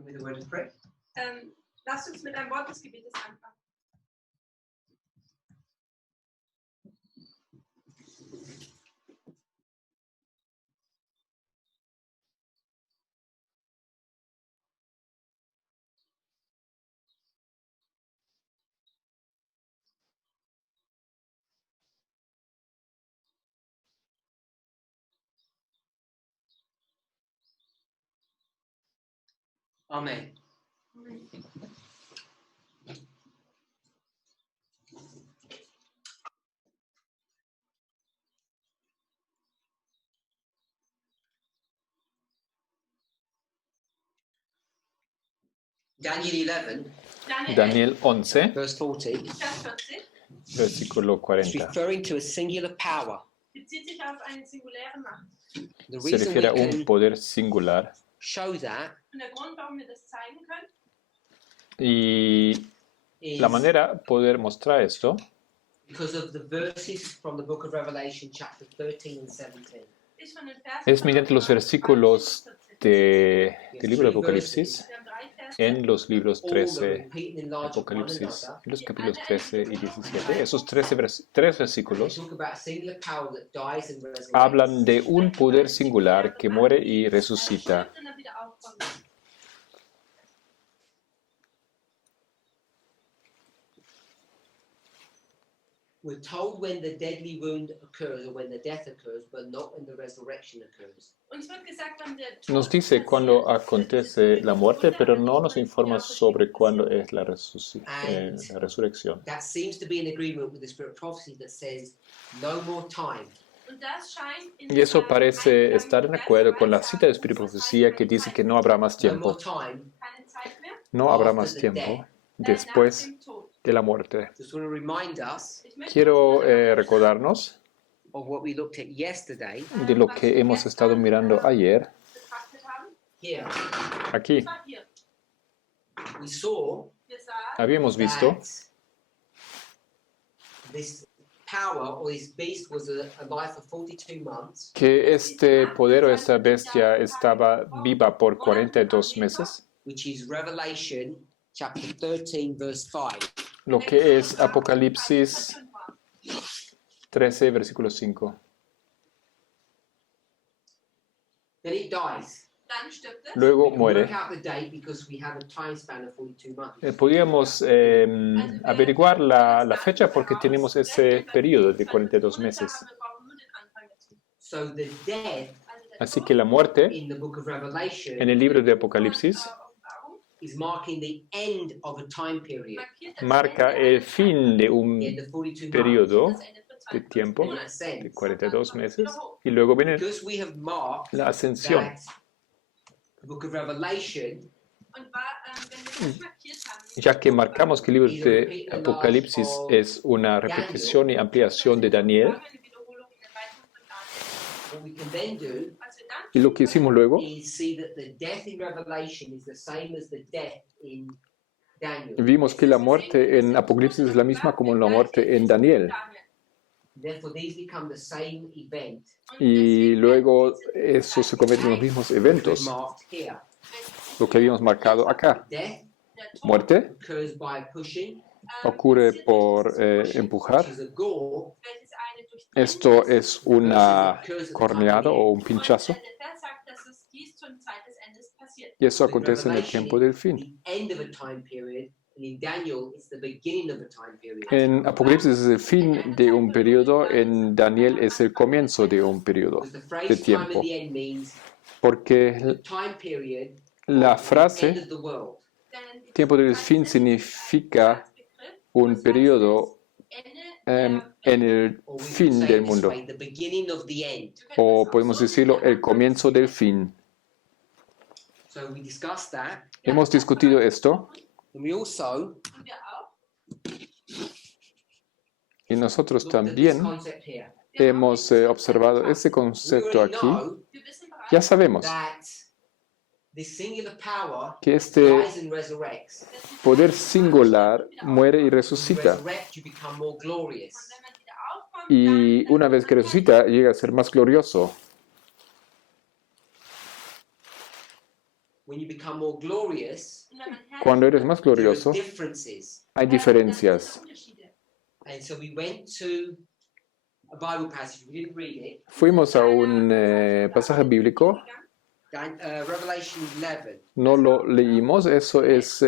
open with a word of prayer. Lasst uns mit einem Wort des Gebetes anfangen. Amen. Daniel 11, Daniel 11, verse 40, Vers 40 versículo is 40. referring to a singular power. bezieht sich auf eine singuläre Macht. The Se reason we refiere a un can poder singular show that Und der Grund, warum wir das zeigen können, y is la manera poder mostrar esto because of the verses from the book of Revelation, chapter 13 and 17. ist von den Versen es von mediante los versículos del libro de Apocalipsis Wir haben 3 Verse, en los libros All are 13, repeating in large one Apocalipsis, another. en los capítulos 13 y 17. Esos tres They versículos talk about a singular power that dies and resurrects. hablan de un poder singular que muere y resucita. stirbt und dann wieder aufkommt. We're told when the deadly wound occurs or when the death occurs, but not when the resurrection occurs. Uns wird gesagt, wann der Tod Nos dice cuándo passiert, acontece la muerte, pero no nos aber informa nicht, wann die sobre Auferstehung cuándo passiert. es la resurrección. That seems to be in agreement with the spirit of prophecy that says no more time. Und das scheint in Y eso dieser parece Einklang estar en mit acuerdo con la Verse cita de 1 Espíritu y Buches, Profecía das que heißt, dice que no habrá más No more tiempo. time keine Zeit mehr No habrá after más the tiempo death. nach después dem Tod. de la muerte. Just want to remind us Ich möchte Quiero uns erinnern, recordarnos of what we looked at yesterday de lo que hemos estado mirando ayer betrachtet haben. here. aquí. Das war hier. We saw Wir sahen, Habíamos visto that this power or this beast was a life of 42 months. que este poder o esta bestia estaba viva por 42 meses, Which is Revelation chapter 13, verse 5. lo que es Apocalipsis 13, versículo 5. Then it dies. dann stirbt es. Luego We can muere. work out the date because we have a time span of 42 months. Podíamos averiguar la fecha porque tenemos ese periodo de 42 meses. Wir brauchen nur den Anfang dazu. So the death Also der Así Tod que la muerte in the book of en Revelation el libro de von, Apocalipsis Offenbarung is marking the end of a time period. markiert das marca Ende el fin de The un end of 42 periodo das Ende für de 42 tiempo months. In Monate. that sense. de 42 meses y luego viene Because we have marked la ascensión. that the book of Revelation Und wenn wir das markiert haben, Ya que marcamos que el libro de Apocalipsis es una repetición y ampliación de Daniel, haben wir eine Wiederholung in der Weisung von Daniel. what we can then do Was wir dann y lo que hicimos luego, is see that the death in Revelation is the same as the death in Daniel. vimos que la muerte en Apocalipsis es la misma como la muerte en Daniel. Therefore, these become the same event Y luego eso se convierte en los mismos we've eventos, marked here. lo que habíamos marcado acá. Death Muerte occurs by pushing, ocurre por empujar. which is a gore. Esto es una corneado o un pinchazo. Y eso acontece en el tiempo del fin. The end of a time period, and in Daniel, it's the beginning of a time period. En Apocalipsis es el fin de un periodo, en Daniel es el comienzo de un periodo Because the de phrase time tiempo. at the end means Porque the time period, la end frase of the world. tiempo del fin significa un periodo en el Or we could fin say del it this mundo. way, the beginning of the end. O podemos decirlo, el comienzo del fin. So we discussed that, Hemos discutido esto and we also y nosotros looked at this también concept here. hemos observado ese We concepto already aquí. know Ya sabemos that this singular power que este dies and resurrects. poder singular muere y When you resucita. resurrect, you become more glorious. Y una vez que resucita, llega a ser más glorioso. when you become more glorious, Und wenn man herrlich Cuando eres wird, más there are glorioso, differences. hay dann gibt es diferencias. Unterschiede. And so we went to a Bible passage. We didn't read it. Fuimos a un pasaje bíblico, Revelation 11. no lo leímos, eso es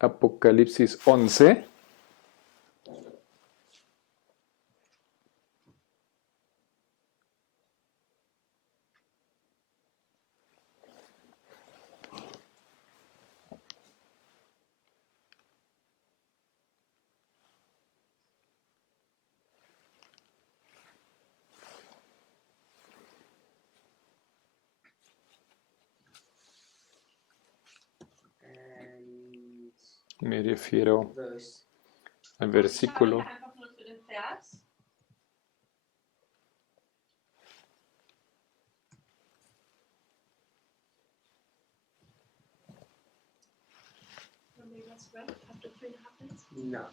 Apocalipsis 11. And Me refiero verse. al Ich versículo habe einfach nur für den Vers. When we was read after 3.5 minutes. No.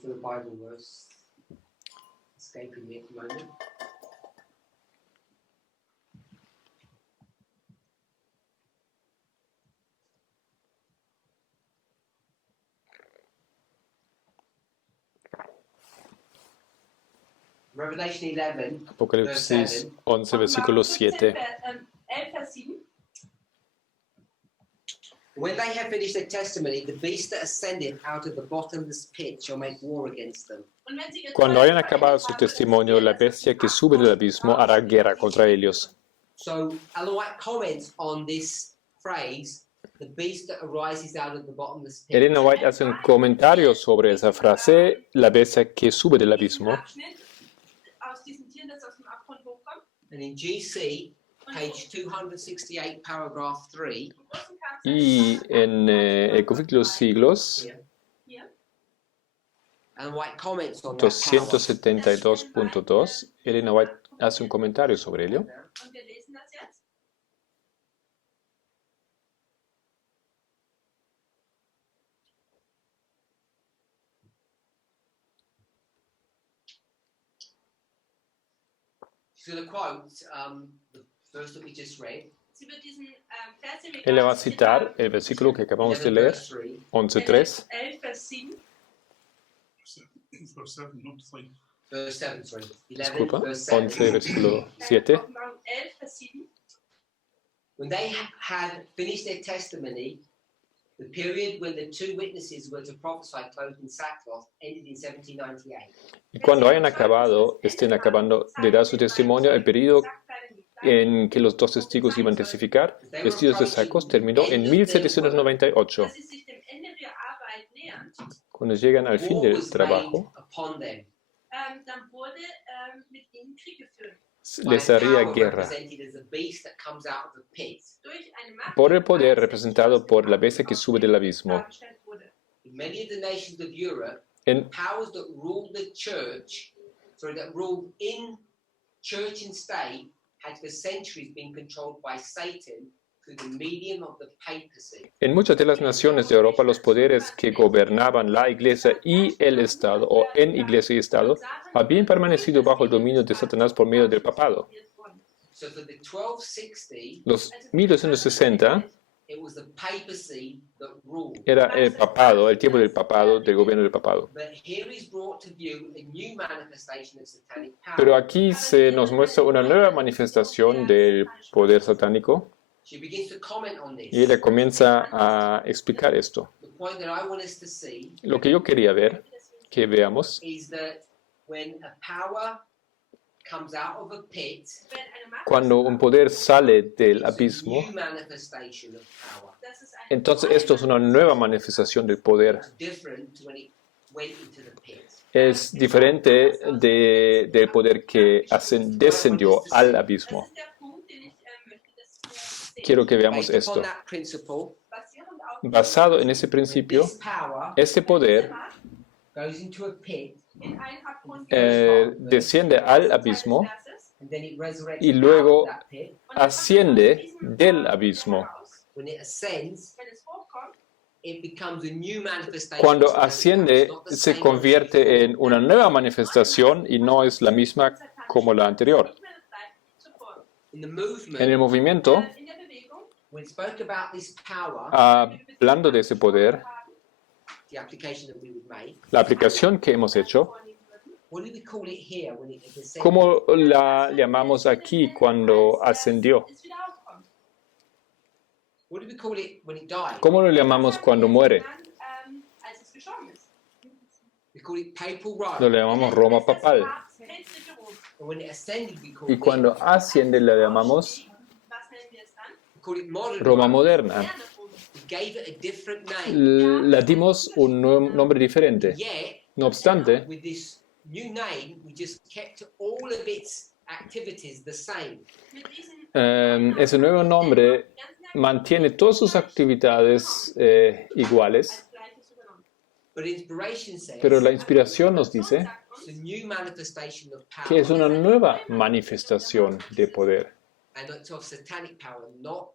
For the Bible verse escaping me at the moment. Revelation 11, Apocalipsis 11, versículo 7. 11, Vers 7. when they have finished their testimony, the beast that ascended out of the bottomless pit shall make war against them. Und wenn sie ihr Cuando Zeugnis hayan acabado su vollendet haben, testimonio, la bestia que sube del abismo hará guerra contra ellos. So Ellen White comments on this phrase, the beast that arises out of the bottomless pit. Elena White hace un comentario sobre esa frase, la bestia que sube del diesen abismo. Abschnitt aus diesem Tier, das aus dem Abgrund hochkommt. And in GC, Und page 268, paragraph 3, im großen Kampf Y en el conflicto de los siglos, here, hier, Ellen White comments on that power. 272.2, Elena White hace un comentario sobre ello. und wir lesen das jetzt. She's going to quote the verse that we just read, Sie wird diesen Vers, den wir Él le va a gerade citar zitiert el versículo que acabamos de 11 leer, verse 3. 11.3. 11, Vers 7. Verse 7, not 3. Verse 7, sorry. 11, Disculpa, verse 7. 11, versículo 7. Offenbarung 11, Vers 7. When they had finished their testimony, the period when the two witnesses were to prophesy clothed in sackcloth ended in 1798. Y cuando hayan acabado, estén acabando de dar su testimonio, el periodo en que los dos testigos iban a testificar, vestidos de sacos, terminó en 1798. Dass sie sich dem Ende der Arbeit nähern, Cuando llegan al fin War del was trabajo, made upon them dann wurde mit ihnen Krieg geführt. by les a haría power guerra represented as a beast that comes out of the pit. Durch eine Macht, por el die poder als representado por la bestia que sube del abismo. dargestellt wurde. In many of the nations of Europe, En powers that ruled the church, that ruled in church and state, had for centuries been controlled by Satan through the medium of the papacy. En muchas de las naciones de Europa, los poderes que gobernaban la Iglesia y el Estado, o en Iglesia y Estado, habían permanecido bajo el dominio de Satanás por medio del papado. So for the 1260, Los 1260 it was the papacy that ruled. era el papado, el tiempo del papado, del gobierno del papado. But here is brought to view a new manifestation of satanic power. Pero aquí se nos muestra una nueva manifestación del poder satánico She begins to comment on this. y ella comienza a explicar esto. The point that I want us to see Lo que yo quería ver, que veamos, is that when a power comes out of a pit, Wenn eine Macht cuando un poder sale del it's a abismo, new manifestation of power. das ist eine entonces esto es una nueva manifestación del poder. It's different to when it went into the pit. Es diferente del poder que descendió al abismo. Das ist der Punkt, den ich möchte, dass wir sehen. Quiero que veamos Based esto. upon that principle, Basierend auf Basado en ese principio, this power ese poder Macht goes into a pit, in einen Abgrund desciende al abismo and then it resurrects y out luego of that pit. und dann kommt er aus asciende diesem, del abismo. heraus. When it ascends, Wenn es hochkommt, it becomes a new manifestation. Cuando So that asciende, it's not the se same convierte as before. en una nueva manifestación y no es la misma como la anterior. nicht mehr das gleiche wie zuvor. In the movement, En el movimiento, In der Bewegung, when it spoke about this power, hablando de ese poder, the application that we would make, la aplicación que hemos hecho, what do we call it here when it ascends? ¿cómo la llamamos aquí cuando ascendió? es wieder aufkommt. What do we call it when it dies? ¿Cómo lo llamamos cuando muere? Als es gestorben ist. We call it papal Lo Rome. llamamos Roma papal. Päpstliche Rom. And when it ascended, we call Y it, cuando asciende, la llamamos Was nennen wir es dann? we call it modern Roma Rome. moderna. Moderne Rom. We gave it a different name. La dimos un nombre diferente. Yet, No obstante, with this new name, we just kept all of its activities the same. Mit diesen ese nuevo nombre mantiene todas sus actividades iguales, als Gleiches übernommen. But inspiration says pero la inspiración nos dice it's a new manifestation of power. que es una nueva manifestación de poder. And it's of satanic power, not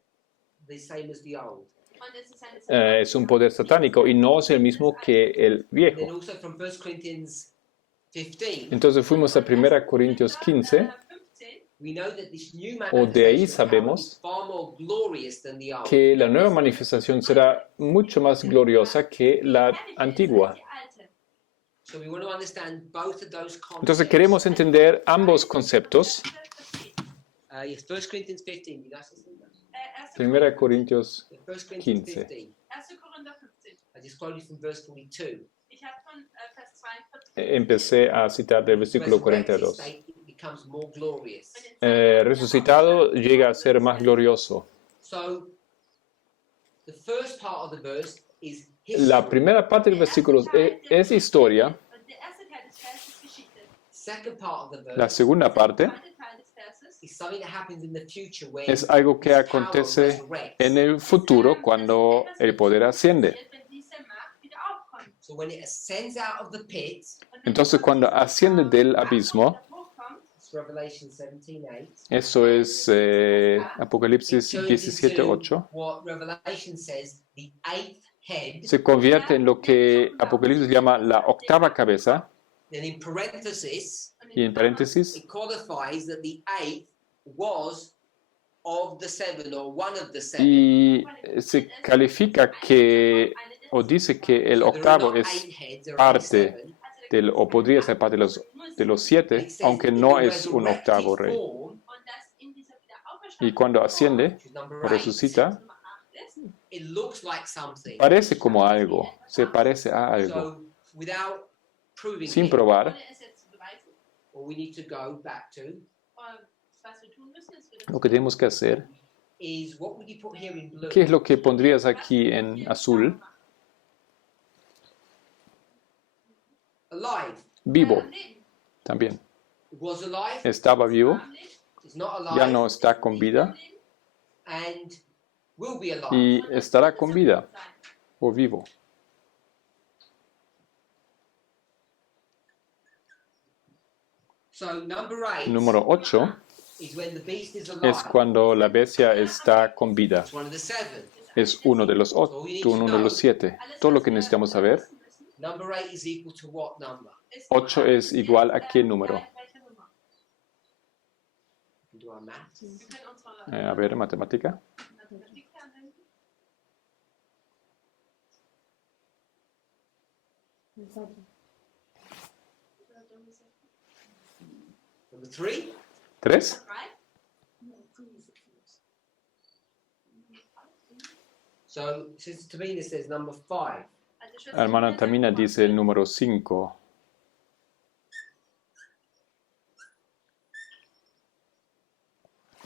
the same as the old. Und es ist eine Es un poder satánico y no es el mismo que el And then viejo. also from 1 Corinthians 15, Entonces fuimos a 1 Corintios 15, 15. we know that this new O de ahí manifestation of power sabemos is far more glorious than the old. que la nueva manifestación será mucho más gloriosa que la antigua. So we want to understand both of those concepts. Entonces queremos entender ambos conceptos. Yes, 1 Corinthians 15. You guys see that? 1 Corintios 1 Corinthians 15. 15. 1. Korinther 15. I just quoted from verse 42. Ich habe von Vers 42. Empecé a citar del versículo Resurrected 42. state, it becomes more glorious. Resucitado llega a ser más glorioso. So the first part of the verse is La history. primera parte del versículo es historia. Der erste Teil des Verses ist Geschichte. Second part of the verse La segunda parte Der zweite Teil des Verses is something that happens in the future when es algo que this power acontece resurrects. en el futuro cuando el poder asciende. wenn diese Macht wieder aufkommt. So when it ascends out of the pit, Und wenn Entonces cuando asciende del abismo, hochkommt, it's Revelation 17:8. eso es Apocalipsis It turns 17:8, into what Revelation says, the eighth head. se convierte en lo que Apocalipsis llama la octava cabeza, Then in parenthesis, y en paréntesis, it qualifies that the eighth was of the seven or one of the seven. y se califica que, o dice que el So there are octavo not es eight heads, there are parte seven. del, o podría ser parte de los siete, It says aunque in no the es un octavo resurrected rey. form, und das in dieser Y cuando asciende which is number o eight, resucita, Nummer 8 ist, it looks like something. parece como algo, se parece a algo. So without proving Sin it, probar, ohne es jetzt zu beweisen. what we need to go back to Was wir tun müssen, ist, wir lo que tenemos que hacer, is what would you put here in blue? ¿qué es lo que pondrías aquí en azul? Alive. Vivo, también. It was alive. Estaba vivo, It's not ya alive. no está con vida And will be alive. y estará con vida o vivo. So number 8 Número 8 is when the beast is alive. es cuando la bestia está con vida. It's one of the seven. Es uno de los 7. Todo lo que necesitamos saber, Number 8 is equal to what number? 8 es igual a qué número. Do our math. Wir können unsere A ver, matemática. Mathematik anwenden. Number 3? 3. So Sister Tamina says number 5. Hermana Tamina dice el número 5.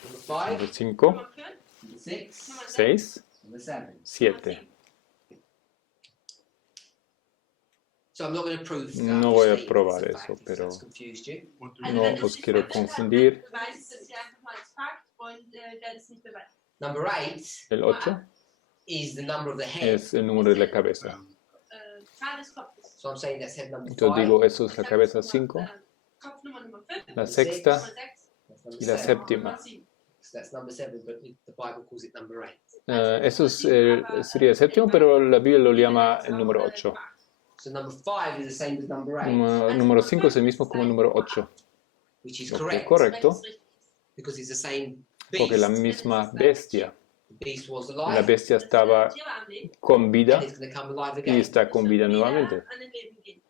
Number 5, Número 5, Nummer 5, number 6, Nummer 6, number 7. 7. So I'm not going to prove that. No I'm voy a just stating probar it's a eso, fact, if pero that's confused you. no os quiero confundir. Beweist es ja einfach mal als Fakt und werde es nicht beweisen. Number 8 El 8 is the number of the head. es el número de la cabeza. Zahl des Kopfes. So I'm saying that's head number Entonces 5. digo, eso es la cabeza 5, Kopfnummer Nummer 5, la sexta Nummer 6, That's number y la 7. séptima. Nummer 7. So that's number 7, but the Bible calls it number 8. Eso sería el séptimo, pero la Biblia lo llama el número 8. So number 5 is the same as number 8, Número 5 es el mismo como el número 8. which is Ok, correct, correcto, because it's the same porque la beast. misma bestia. The beast was La alive, bestia estaba Tier war am Leben, con vida and it's going to come alive y again. está con vida wieder nuevamente. an den Leben gehen.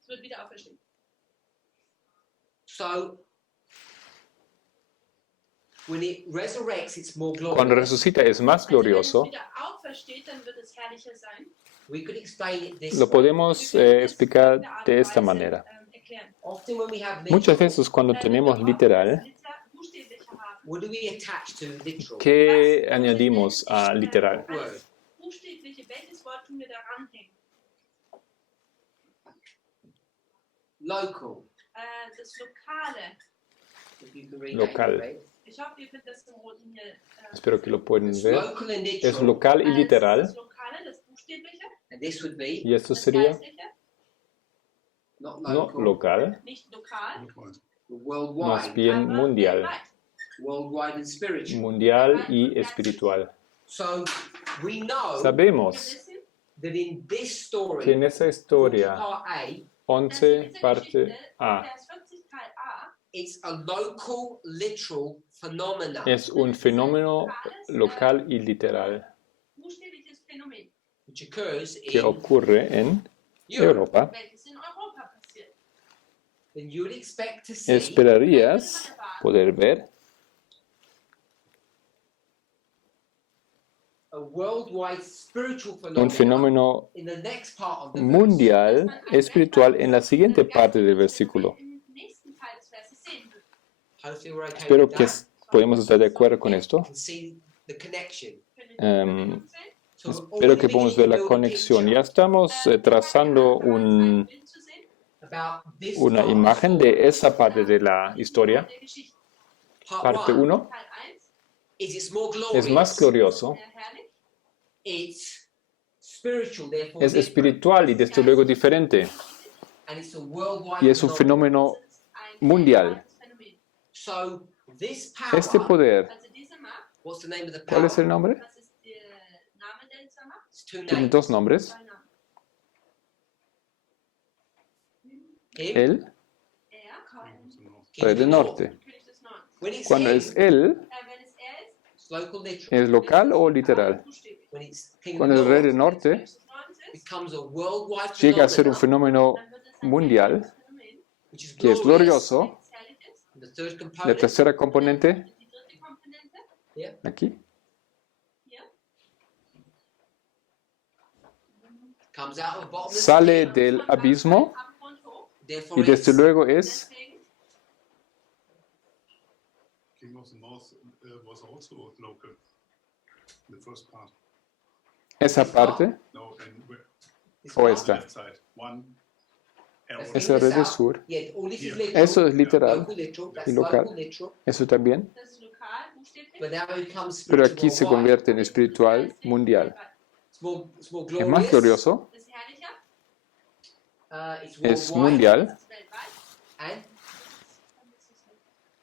Es wird wieder auferstehen. So when it resurrects, it's more Cuando glorious. resucita es más Also wenn es glorioso. wieder aufersteht, dann wird es herrlicher sein. We could explain it this Lo way. podemos Wir können das explicar auf eine Art de und esta Weise, manera. Erklären. Often when we have Muchas literal, veces cuando tenemos Wenn wir auch das literal, buchstäbliche haben, what do we attach to literal? ¿qué añadimos a literal? Word. buchstäbliche, welches Wort tun wir daran hängen? Local. Das Lokale. If you can read Local. that in red. Ich hoffe, ihr könnt das im roten hier. Espero que lo puedan It's ver. local and Es literal. local y Das literal. Lokale, das buchstäbliche, And this would be Y esto das sería geistliche, not no local, local, nicht lokal, but más worldwide. bien aber mundial. weltweit. Worldwide and spiritual. Mundial y espiritual. So we know Wir Sabemos wissen, that in this story, que en esa historia part A, dass in 11 dieser parte Geschichte, A Vers 40 Teil A, it's a local, literal phenomenon, es un fenómeno local y literal buchstäbliches Phänomen, which occurs que in ocurre en Europe. Europa. welches in Europa passiert. Then you would expect to see Esperarías poder ver a worldwide spiritual un phenomenon fenómeno in the next part of the verse. mundial espiritual en la siguiente parte del versículo. Im nächsten Teil des Verses sehen wird. Hopefully we're okay Espero with que that. podemos estar de acuerdo con esto. You can see the connection. Können wir sehen? So we're Espero que already podamos ver la beginning to build a conexión. picture Ya estamos trazando Ein Bild zu sehen. about this una part. imagen de esa parte de la historia. Der Geschichte. Part Parte one 1 Teil 1, is it's more es más glorious. glorioso, sehr herrlich. It's spiritual, therefore es different. espiritual y desde luego diferente. And it's a worldwide Y es un phenomenon. fenómeno Es ist ein mundial. weltweites Phänomen. So this power, Este poder, Also diese Macht, what's the name of the ¿cuál power? es el nombre? was ist der Name dieser Macht? It's two Tiene names. dos nombres. Zwei Namen. Him, Er, Él, King Rey of the del North. Norte. König des Nordens. When it's Cuando him, es él, Wenn es er ist, it's local literal. ¿es local o literal? buchstäblich. When it's King of Cuando the el Rey North, del Norte König des Nordens it ist, becomes a worldwide llega a ser un phenomenon, fenómeno dann wird es ein mundial, weltweites Phänomen, which is que es glorious. glorioso. welches herrlich ist. And the third La component tercera componente, Die dritte Komponente, aquí, hier, comes out of the bottomless sale pit. del abismo Abgrund hoch. Therefore, y desde it's luego es Deswegen King of the North was also local. The first part. esa parte, No, and it's o not. esta. left side. One arrow. That's Es in el the Rey del south. Sur. Yeah, all this is Here. literal. Eso es literal, Local literal. That's y local. local literal. eso también, das ist lokal, buchstäblich. But now it becomes pero spiritual aquí se worldwide. convierte en espiritual mundial. It's more Es más glorious. glorioso, Das ist herrlicher, It's es worldwide. mundial das ist weltweit.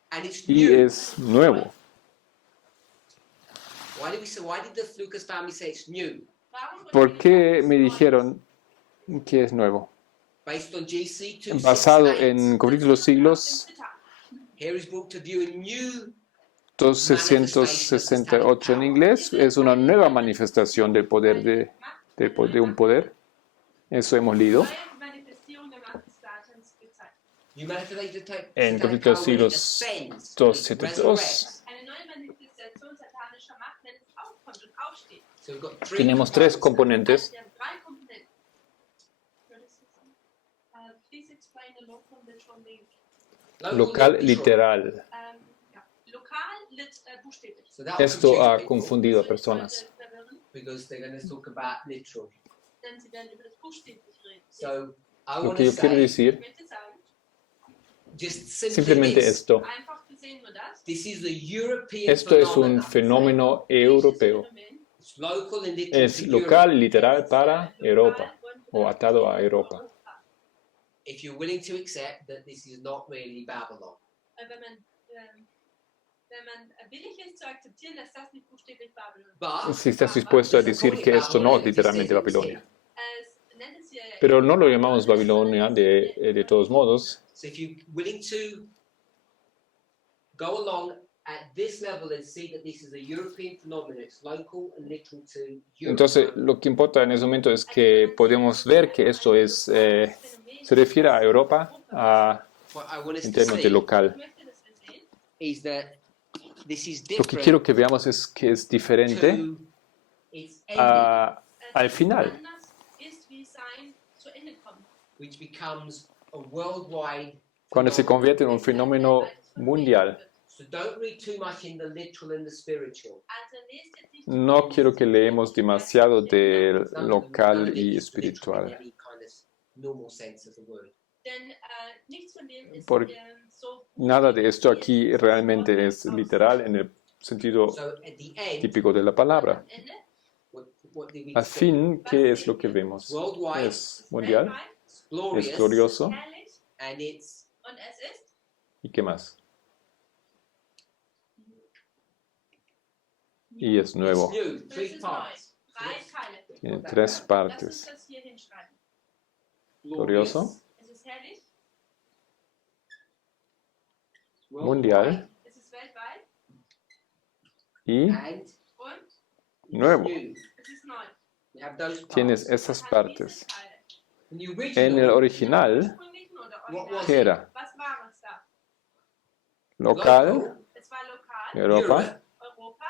And it's y new. es nuevo. Why did the Lucas family say it's new? Warum wurde ¿Por die qué Frage me des dijeron que es nuevo? Based on GC 268. Basado en Conflictos de los Wortes Siglos auf dem Zitat? Here is brought to view a new 2668 en inglés, es una nueva manifestación del poder de un poder. Eso hemos leído. Neue Manifestierung der Macht des Satans gezeigt. new manifestation En Conflictos de los Siglos 272 Eine neue Manifestation satanischer Macht, wenn es aufkommt und aufsteht. So we've got three tenemos tres components. componentes. Wir haben drei Komponenten. Please explain the local literal meaning. Local literal. Ja. Lokal, buchstäblich. So that will Esto confuse ha people confundido a Das wird personas. Leute verwirren, because they're going to talk about literal. denn sie werden über das buchstäblich reden. So I Lo want que to yo quiero say Ich decir, möchte sagen, just simply simplemente this. esto. einfach gesehen nur das. This is the European Esto es un phenomenon. fenómeno europeo. It's local and literal Es to local y Europe. literal para Europa. Und o atado a Europa. If you're willing to accept that this is not really Babylon. Wenn man willig ist zu akzeptieren, dass das nicht buchstäblich Babylon ist. But Si estás dispuesto a decir que esto no es literalmente Babilonia. Es nennt es hier Pero no lo llamamos Babilonia de todos modos. so if you're willing to go along at this level and see that this is a European phenomenon, it's local and literal to Europe. Entonces, lo que importa en ese momento es que podemos ver que esto es, se refiere a Europa What I want us en to términos de see local. Ich möchte, dass wir sehen, is that this is Lo que different quiero que veamos es que es diferente to its ending, al final, anders ist, wie sein zu Ende kommt. which becomes a worldwide cuando se phenomenon. convierte en un fenómeno mundial. So don't read too much in the literal and the spiritual. Also lest jetzt nicht No quiero que leemos demasiado de None of local it y is literal in espiritual, any kind of normal sense of the word. denn nichts von dem ist Por- so nada de esto aquí realmente es literal en el sentido So at the end, típico de la palabra. Am Ende, what do we Al see? fin, ¿qué es lo que vemos? Worldwide, Es mundial, weltweit, it's glorious, es glorioso, herrlich and it's und es ist ¿y qué más? Y es nuevo. it's new, es three ist neu. parts. 3 Teile. Tiene tres Lass uns partes. das hier hinschreiben. Glorioso, Es ist herrlich, mundial es ist weltweit y and und nuevo. new. es ist neu. You have those parts. Tienes esas Hat partes. diese Teile. In the En el original, original, Ursprünglichen oder What original? was ¿qué era? Was war es da? Local, Es war lokal, Europa. Europa.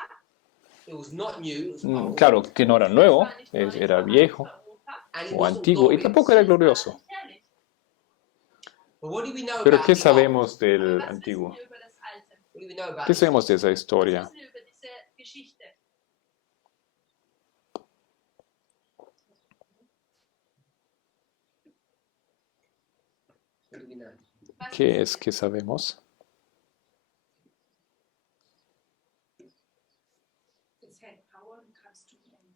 it was not new, it was old, Claro que no era nuevo, Es war nicht neu, es era war viejo Europa. and it o wasn't antiguo y glorious. tampoco era Es war glorioso. nicht herrlich. But what do we know Pero about ¿qué the old? sabemos Aber del was antiguo? wissen wir über das Alte? What do we know about ¿Qué the sabemos de esa Was historia? wissen wir über diese Geschichte? What do we know? Was ¿Qué wissen es wir? que sabemos? Es had power and comes to the end.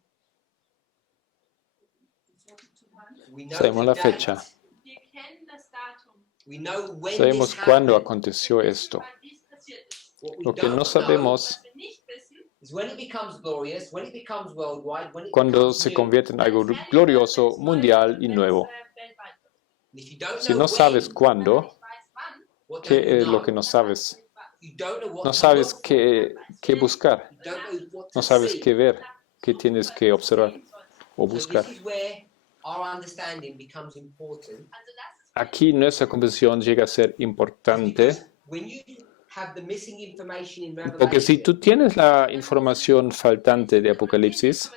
We know Sabemos the la date. fecha. Wir kennen das Datum. We know when Sabemos this cuándo happened. aconteció esto. Wann dies passiert ist. What we Lo que don't no know sabemos Was wir nicht wissen, is when it becomes glorious, when it becomes worldwide, when it cuando becomes se new. convierte en algo wenn es herrlich glorioso, wird, wenn es mundial neu y wird, nuevo. wenn es, weltweit wird. And if you don't Si know no sabes when, Wenn man cuándo, nicht weiß, wann, what ¿qué don't you es lo know? que no sabes? You don't know what No to sabes look for. qué buscar, You don't know what to no sabes see. qué ver, qué tienes que observar o So buscar. this is where our understanding becomes important. Also das ist Aquí nuestra comprensión llega a ser importante, Because when you have the missing information in porque si Revelation, tú tienes la información faltante de Apocalipsis,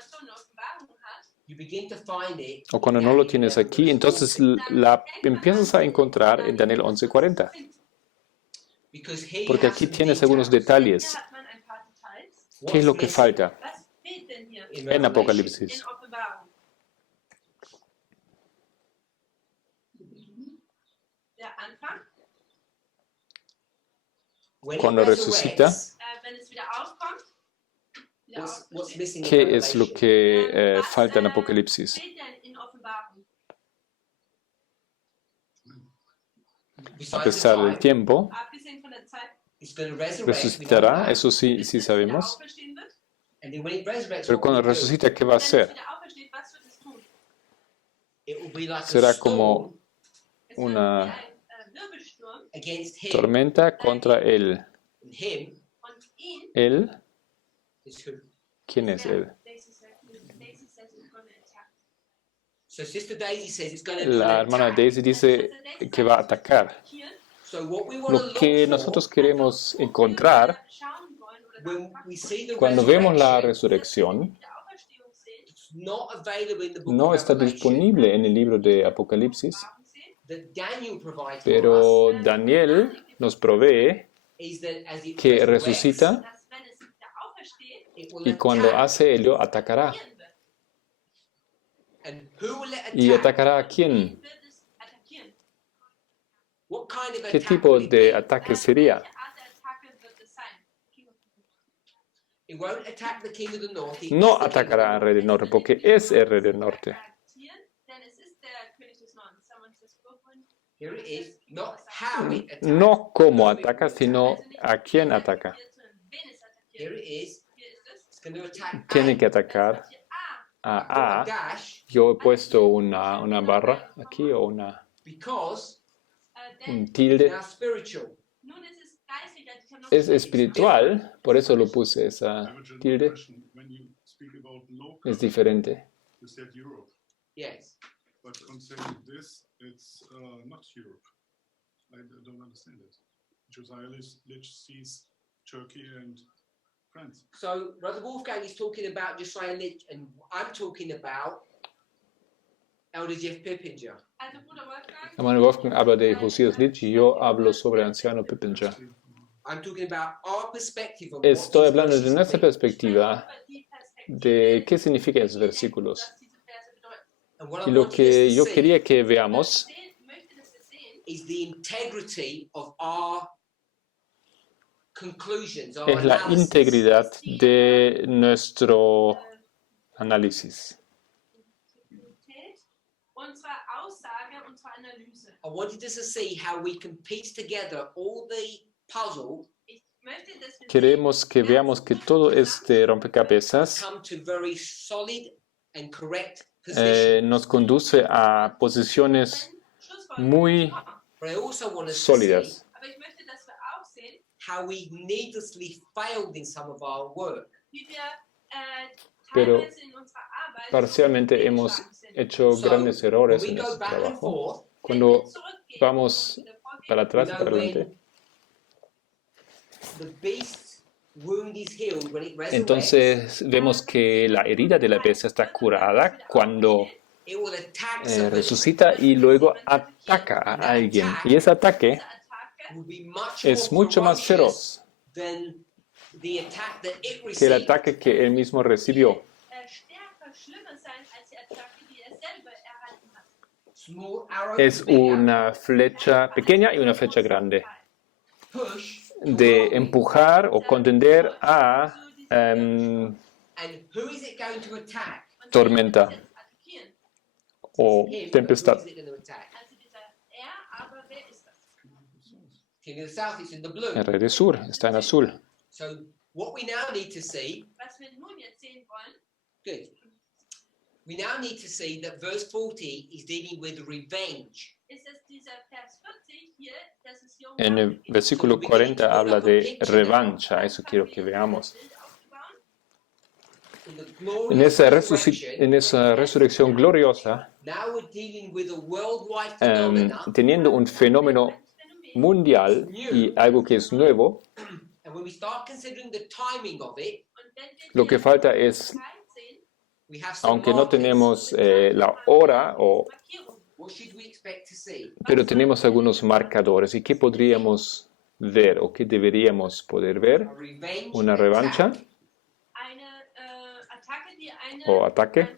you begin to find it o cuando no lo tienes aquí, entonces la empiezas a encontrar en Daniel 11:40, because here you porque have aquí some tienes algunos details. detalles. Hier hat man ein paar Details. ¿Qué es lo que What's falta Was fehlt denn hier missing in en Revelation? Apocalipsis? in Offenbarung? Der Anfang, When Cuando it resucita, resurrects, wenn es wieder aufkommt, wieder what's aufersteht. missing in ¿qué es lo Revelation? que falta en Apocalipsis? Steht denn in Offenbarung? A Besides the pesar del time, tiempo, Abgesehen von der Zeit, it's going to resurrect. resucitará, eso sí, bis sí es wieder sabemos, auferstehen wird. And then when it resurrects, pero what cuando will it do? resucita, ¿qué va a Wenn es hacer? wieder aufersteht, was wird es tun? It will be like Será a storm como Es Una wird wie ein Wirbelsturm against him. tormenta contra él. And him und ihn. ¿Él? is who? ¿Quién es él? Daisy says it's gonna attack. So Sister Daisy says it's going to La hermana Daisy dice que va a atacar. So what we want to Lo look que for nosotros queremos encontrar when we see the cuando vemos la resurrection, resurrección it's not available in the book no of está Revelation, disponible en el libro de Apocalipsis, that Daniel provides for pero us, Daniel nos provee is that as it que resurrects, resucita it will y cuando attack. hace ello atacará. And who will it ¿Y attack? atacará a quién? What kind of ¿Qué attack tipo will it de be? ataque sería? It won't attack the king of the north. He No is the king of the atacará al north. rey del norte porque es el rey del norte. Here it is, not how it attacks. No cómo ataca, sino a quién ataca. Here it is. Hier ist es. It's going to attack Tiene A. que atacar Hier A. a I've got a A. dash Yo he puesto una barra aquí o because un it's tilde. now spiritual. Nun ist es geistlich. Ich habe noch Es espiritual, por eso lo puse I esa have a general tilde. question. When you speak about local, Es diferente. you said Europe, Yes. but concerning this, it's not Europe. I don't understand it. Josiah Litch sees Turkey and France. So Brother Wolfgang is talking about Josiah Litch, and I'm talking about Elder Jeff Pippinger. Also Bruder Wolfgang. Hermano Wolfgang habla de Josías Litch y yo hablo sobre Anciano Pippinger. I'm talking about our perspective of Estoy what hablando these de nuestra verses mean. perspectiva de qué significan esos versículos. And what Y I lo want us que to yo see quería que veamos is the integrity of our conclusions, our es la analysis. integridad de nuestro análisis. Unsere Aussage, unsere Analyse. I wanted us to see how we can piece together all the puzzle, Ich möchte, dass wir Queremos que veamos que todo este rompecabezas come to very solid and correct positions. nos conduce a posiciones muy But I also want us to see sólidas. Aber ich möchte, dass wir auch sehen, how we needlessly failed in some of our work. wie wir Pero teilweise in unserer Arbeit parcialmente hemos fehlgeschlagen sind. hecho So, grandes when errores we en go nuestro back and trabajo. forth, Cuando Wenn wir zurückgehen vamos und wieder vorgehen, para we atrás y know para adelante, when the beast's wound is healed, when it resurrects, entonces vemos que la herida de la bestia está curada cuando it will attack somebody. resucita y luego ataca a alguien. Y ese ataque diese Attacke Will be much es more mucho más ferocious feroz than the attack that it que el received. ataque que él mismo recibió. stärker, schlimmer sein als die Attacke, die er selber erhalten hat. Small arrow, Es big arrow. una flecha pequeña y una flecha grande Push, de whirlwind. empujar o contender a And who is it going to attack? Und Tormenta. wer wird jetzt attackieren? o Him, but tempestad. who is it going to attack? Also dieser aber wer ist das? King of the South, it's in the blue. El rey del sur está en azul. So what we now need to see, Was wir nun jetzt sehen wollen, good. We now need to see that verse 40 is dealing with revenge. ist es dieser Vers 40 hier, dass es hier um En el Rache geht. versículo 40 habla de revancha. Eso quiero que veamos. In the En glorious esa, resurrection, en esa resurrección gloriosa, now we're dealing with a worldwide phenomenon. teniendo un fenómeno mundial y algo que es nuevo, And when we start considering the timing of it, lo que falta es, we have some aunque no markers. tenemos la hora, What should we expect to see? pero tenemos algunos marcadores. ¿Y qué podríamos ver o qué deberíamos poder ver? A revenge Una revancha, attack. o ataque,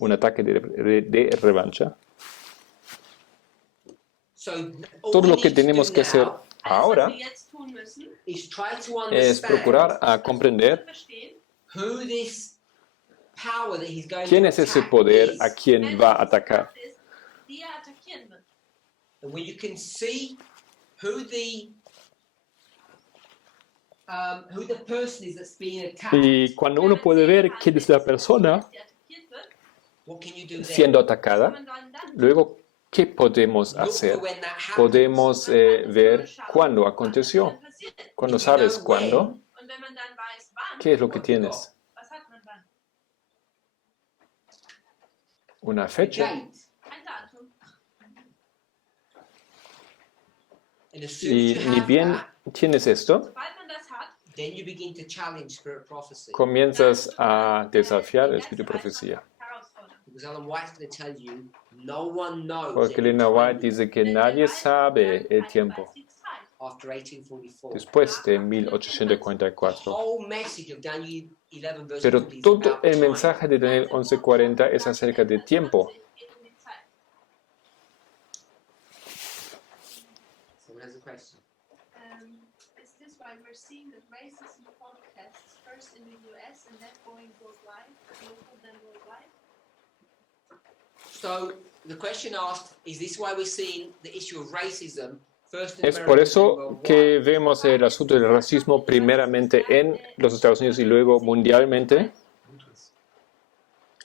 un ataque de revancha. So all Todo we lo que need to tenemos do que hacer now ahora is try to es understand procurar a comprender who this power that he's going quién to es ese attack poder is. a quien va a atacar. And when you can see who the person is that's being attacked, Y cuando uno puede ver quién es la persona what can you do then? siendo atacada, luego, ¿qué podemos Look for hacer? when that happens. Podemos ver cuándo aconteció. Cuando If you know sabes cuándo, ¿qué es lo que tienes? Una the fecha. date. And as soon as Y you ni have bien that, tienes esto, then you begin to challenge spirit prophecy. comienzas a desafiar el espíritu de profecía. Because Ellen White's going to tell you, no one knows Porque any Elena White time dice que nadie sabe el tiempo after 1844. después de The 1844. whole message of Daniel 11 verse Pero 40 is todo about el time. mensaje de Daniel 11:40 es acerca de tiempo. Someone has a question. Is this why we're seeing the racism protests first in the US and then going worldwide, local then worldwide? So the question asked, is this why we're seeing the issue of racism first in Es America por and eso worldwide? que vemos el asunto del racismo primeramente en los Estados Unidos y luego mundialmente.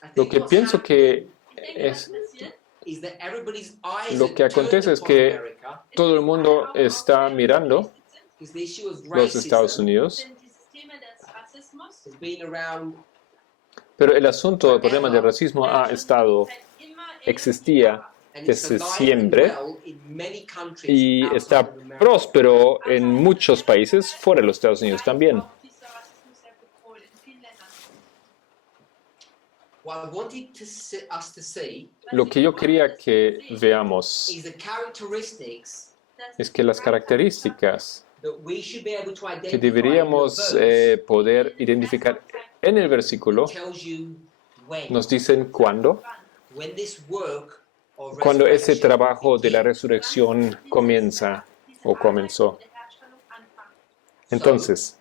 I Lo think que what's pienso que Ich denke, was es passiert, is that everybody's eyes lo are que acontece turned es upon que America todo el mundo está mirando because the issue of los Estados racism Unidos, sind dieses Thema des Rassismus has been around pero el asunto, el problema del racismo ha estado, seit immer existía and it's desde alive and siempre well in many countries y outside está of America. próspero en muchos países fuera de los Estados Unidos también. Auch dieser Rassismus sehr bedroht in vielen Ländern. What I wanted us to see Lo que yo quería que veamos is the characteristics es que las características that we should be able to identify que deberíamos in the verse poder identificar en el versículo tells you when, nos dicen cuándo, when this work of cuando ese resurrection trabajo de la begins. resurrección comienza o comenzó. Entonces,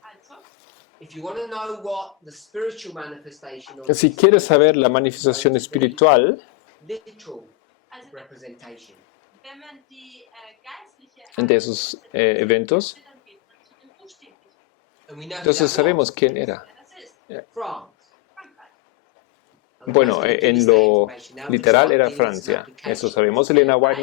If you want to know what the spiritual manifestation of si quieres saber la manifestación espiritual literal Also, representation, wenn man die geistliche de esos eventos, dann geht man zu dem buchstäblichen. and we know who entonces that sabemos was, quién era. Wer das ist, France. Frankreich. Bueno, en lo literal era Francia. Eso sabemos. Elena White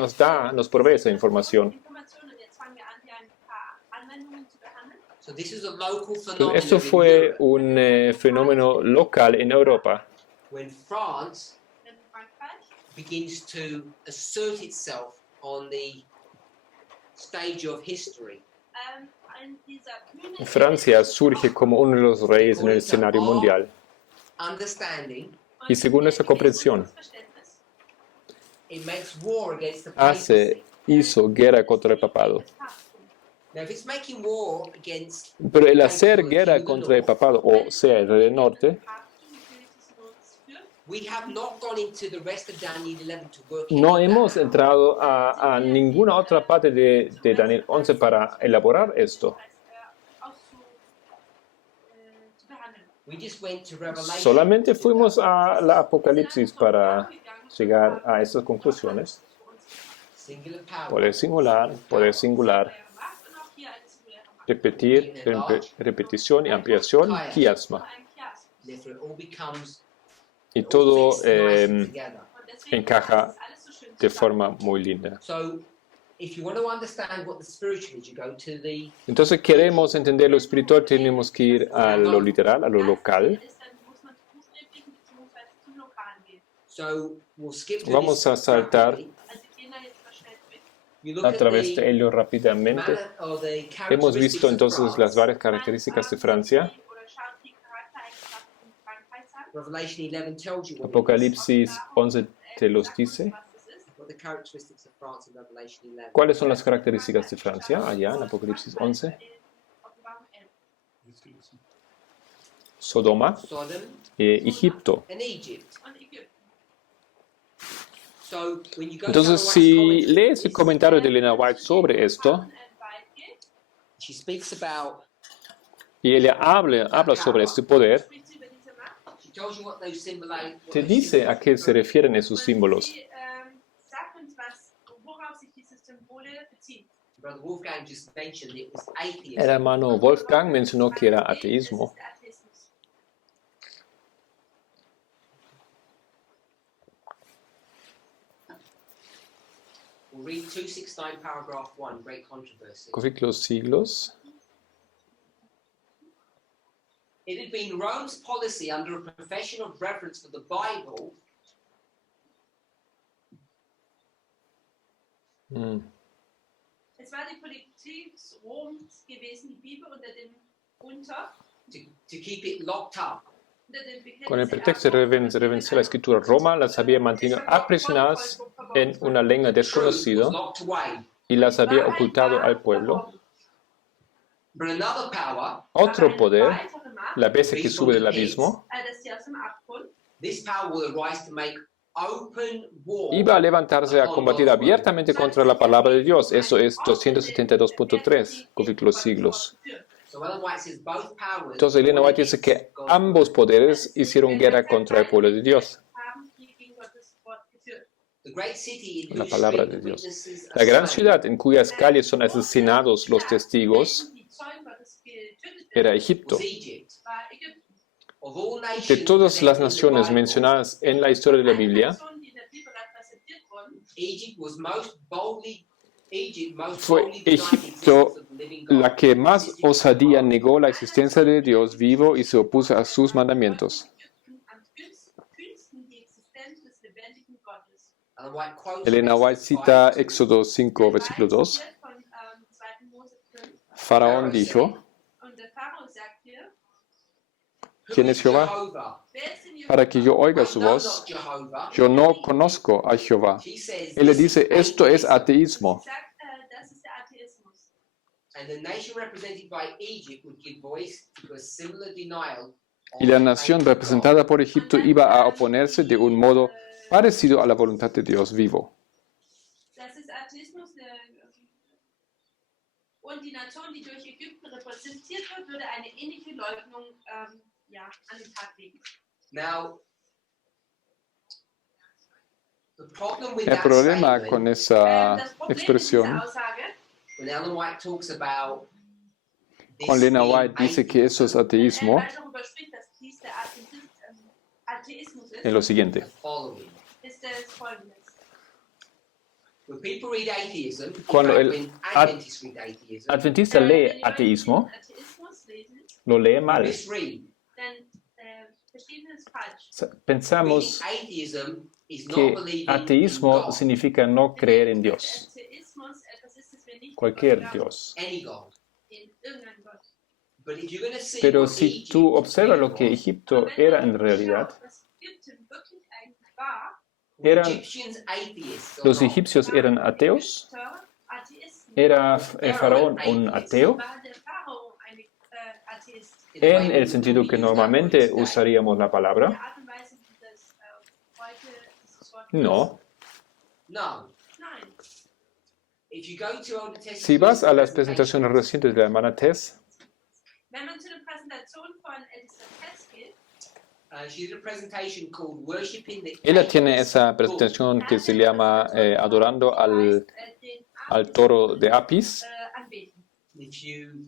nos provee esa información. Informationen. Jetzt fangen wir an, hier ein paar Anwendungen zu behandeln. So this is a local Entonces, phenomenon esto in fue Europe, un fenómeno local en Europa. when France Wenn Frankreich begins to assert itself on the stage of history. an dieser Bühne Francia surge como uno de los reyes en el escenario mundial. Understanding, Y según esa comprensión, Verständnis, it makes war against the hace, papacy. hizo guerra contra el papado. das Papsttum. Now, if it's making war against Pero el hacer guerra contra el papado, o sea, el rey del norte, Papsttum, die König des Nordens führt, we have not gone into the rest of Daniel 11 to work it no out. hemos entrado a ninguna otra parte de Daniel 11 para elaborar esto. zu behandeln. We just went to Revelation. Solamente fuimos a la Apocalipsis para llegar a estas conclusiones. Singular power. Poder singular, repetir, repetición y ampliación, quiasma. Therefore, it all becomes Y it all todo fits nicely together. encaja de forma muy linda. So, if you want to understand what the spiritual is, you go to the Entonces, queremos entender lo espiritual, tenemos que ir a lo literal, a lo local. so we'll skip to Vamos this a saltar rapidly. You look A at través the de ello rápidamente. manner or the Hemos characteristics visto of entonces France. las varias características de Francia. Revelation 11 tells you what, it is, Apocalipsis 11 te los dice. what the characteristics of France in Revelation 11. ¿Cuáles son las características de Francia allá en Apocalipsis 11? Sodoma, Sodom Egipto. and Egypt. So, when you go Entonces, to si Elena White's lees el commentaries, comentario de Elena White sobre esto, she speaks about, y ella habla sobre este poder, she tells you what those symbolize. what te those dice symbols a qué se refieren esos símbolos. Sagt uns was, worauf sich diese Symbole beziehen. Brother Wolfgang just mentioned it was atheism. El hermano Wolfgang mencionó que era ateísmo. We'll read 269 paragraph 1, Great Controversy. Conflicto de los siglos. It had been Rome's policy under a profession of reverence for the Bible Es war die Politik Roms gewesen, die Bibel to keep it locked up. Con el pretexto de reverenciar la escritura, Roma las había mantenido aprisionadas en una lengua Truth was desconocida locked away. y las había ocultado al pueblo. But another power, Otro poder, la bestia que sube del abismo, this power will arise to make open war. iba a levantarse a combatir abiertamente contra la palabra de Dios. Eso es 272.3, conflicto de los siglos. So Ellen White says both powers. Entonces Elena White dice que ambos poderes hicieron guerra contra el pueblo de Dios. The great city in la whose palabra street de the Dios. witnesses La are gran slain. ciudad en cuyas calles son asesinados los testigos die Zeugen Gottes getötet era werden, Egipto. Was Egypt. war Ägypten. Of all De nations todas las presented in the naciones Bible, mencionadas en la historia de la Alle Biblia, Nationen, die in der Bibel repräsentiert wurden, Egypt was most boldly fue denied the Egipto existence of the living God. la que más osadía negó la existencia de Dios vivo y se opuso a sus mandamientos. Ägypten am kühnsten die Existenz des lebendigen Gottes. Ellen White quotes Elena from White Exodus cita 5:2. Éxodo 5, versículo 2. Zitiert von 2. Mose 5. Faraón dijo, Und der Pharao sagt hier, Who ¿quién is es Jehová? wer ist denn Para que yo oiga I su know voz. not Jehovah. Yo no conozco a Jehová. He says, Él le this dice, is esto es atheism. ateísmo. Sie sagt, das ist der Atheismus. And the nation represented by Egypt would give voice to a similar denial of Y la the nación faith of God. representada por Egipto iba a oponerse de un modo parecido a la voluntad de Dios vivo. Das ist Atheismus. Und die Nation, die durch Ägypten repräsentiert wird, würde eine ähnliche Leugnung an den Tag legen. Now, the problem with El that problema statement, con esa Das Problem mit expresión, dieser Aussage, when Ellen White talks about this cuando Elena being White dice que eso es atheism, ateísmo, weil darüber spricht, dass dies der Atheismus ist, es lo siguiente. the following. ist es folgendes. When people read atheism, in Cuando fact, el when Adventists read atheism, Adventista Wenn lee die Leute ateísmo, Atheismus lesen, lo lee they mal. misread. dann verstehen sie es falsch. Reading Pensamos atheism is not que believing in ateísmo God, significa no creer en Dios, Atheismus etwas ist, das wir nicht cualquier glauben, Dios. any God. in irgendeinen Gott. But if you're going to see Pero what si Egypt tú observas really lo que was, Egipto Aber wenn era man en realidad, schaut, was Ägypten wirklich eigentlich war, were eran Egyptians atheists or los not? egipcios eran ateos. Ägypter Atheisten. ¿Era el faraón un ateo? War der Pharao ein Atheist? In the way En we el sentido que use that word normalmente today. usaríamos la Die palabra, Art und Weise, wie das heute dieses Wort no. No. Nein. If you go to Old Testament Si vas a las presentaciones recientes de la hermana Tess, Wenn man zu der Präsentation von Ältester Tess geht, she did a presentation called Worshipping the ella tiene Atheist esa Bull. presentación que se llama Adorando al den toro de Apis. anbeten. If you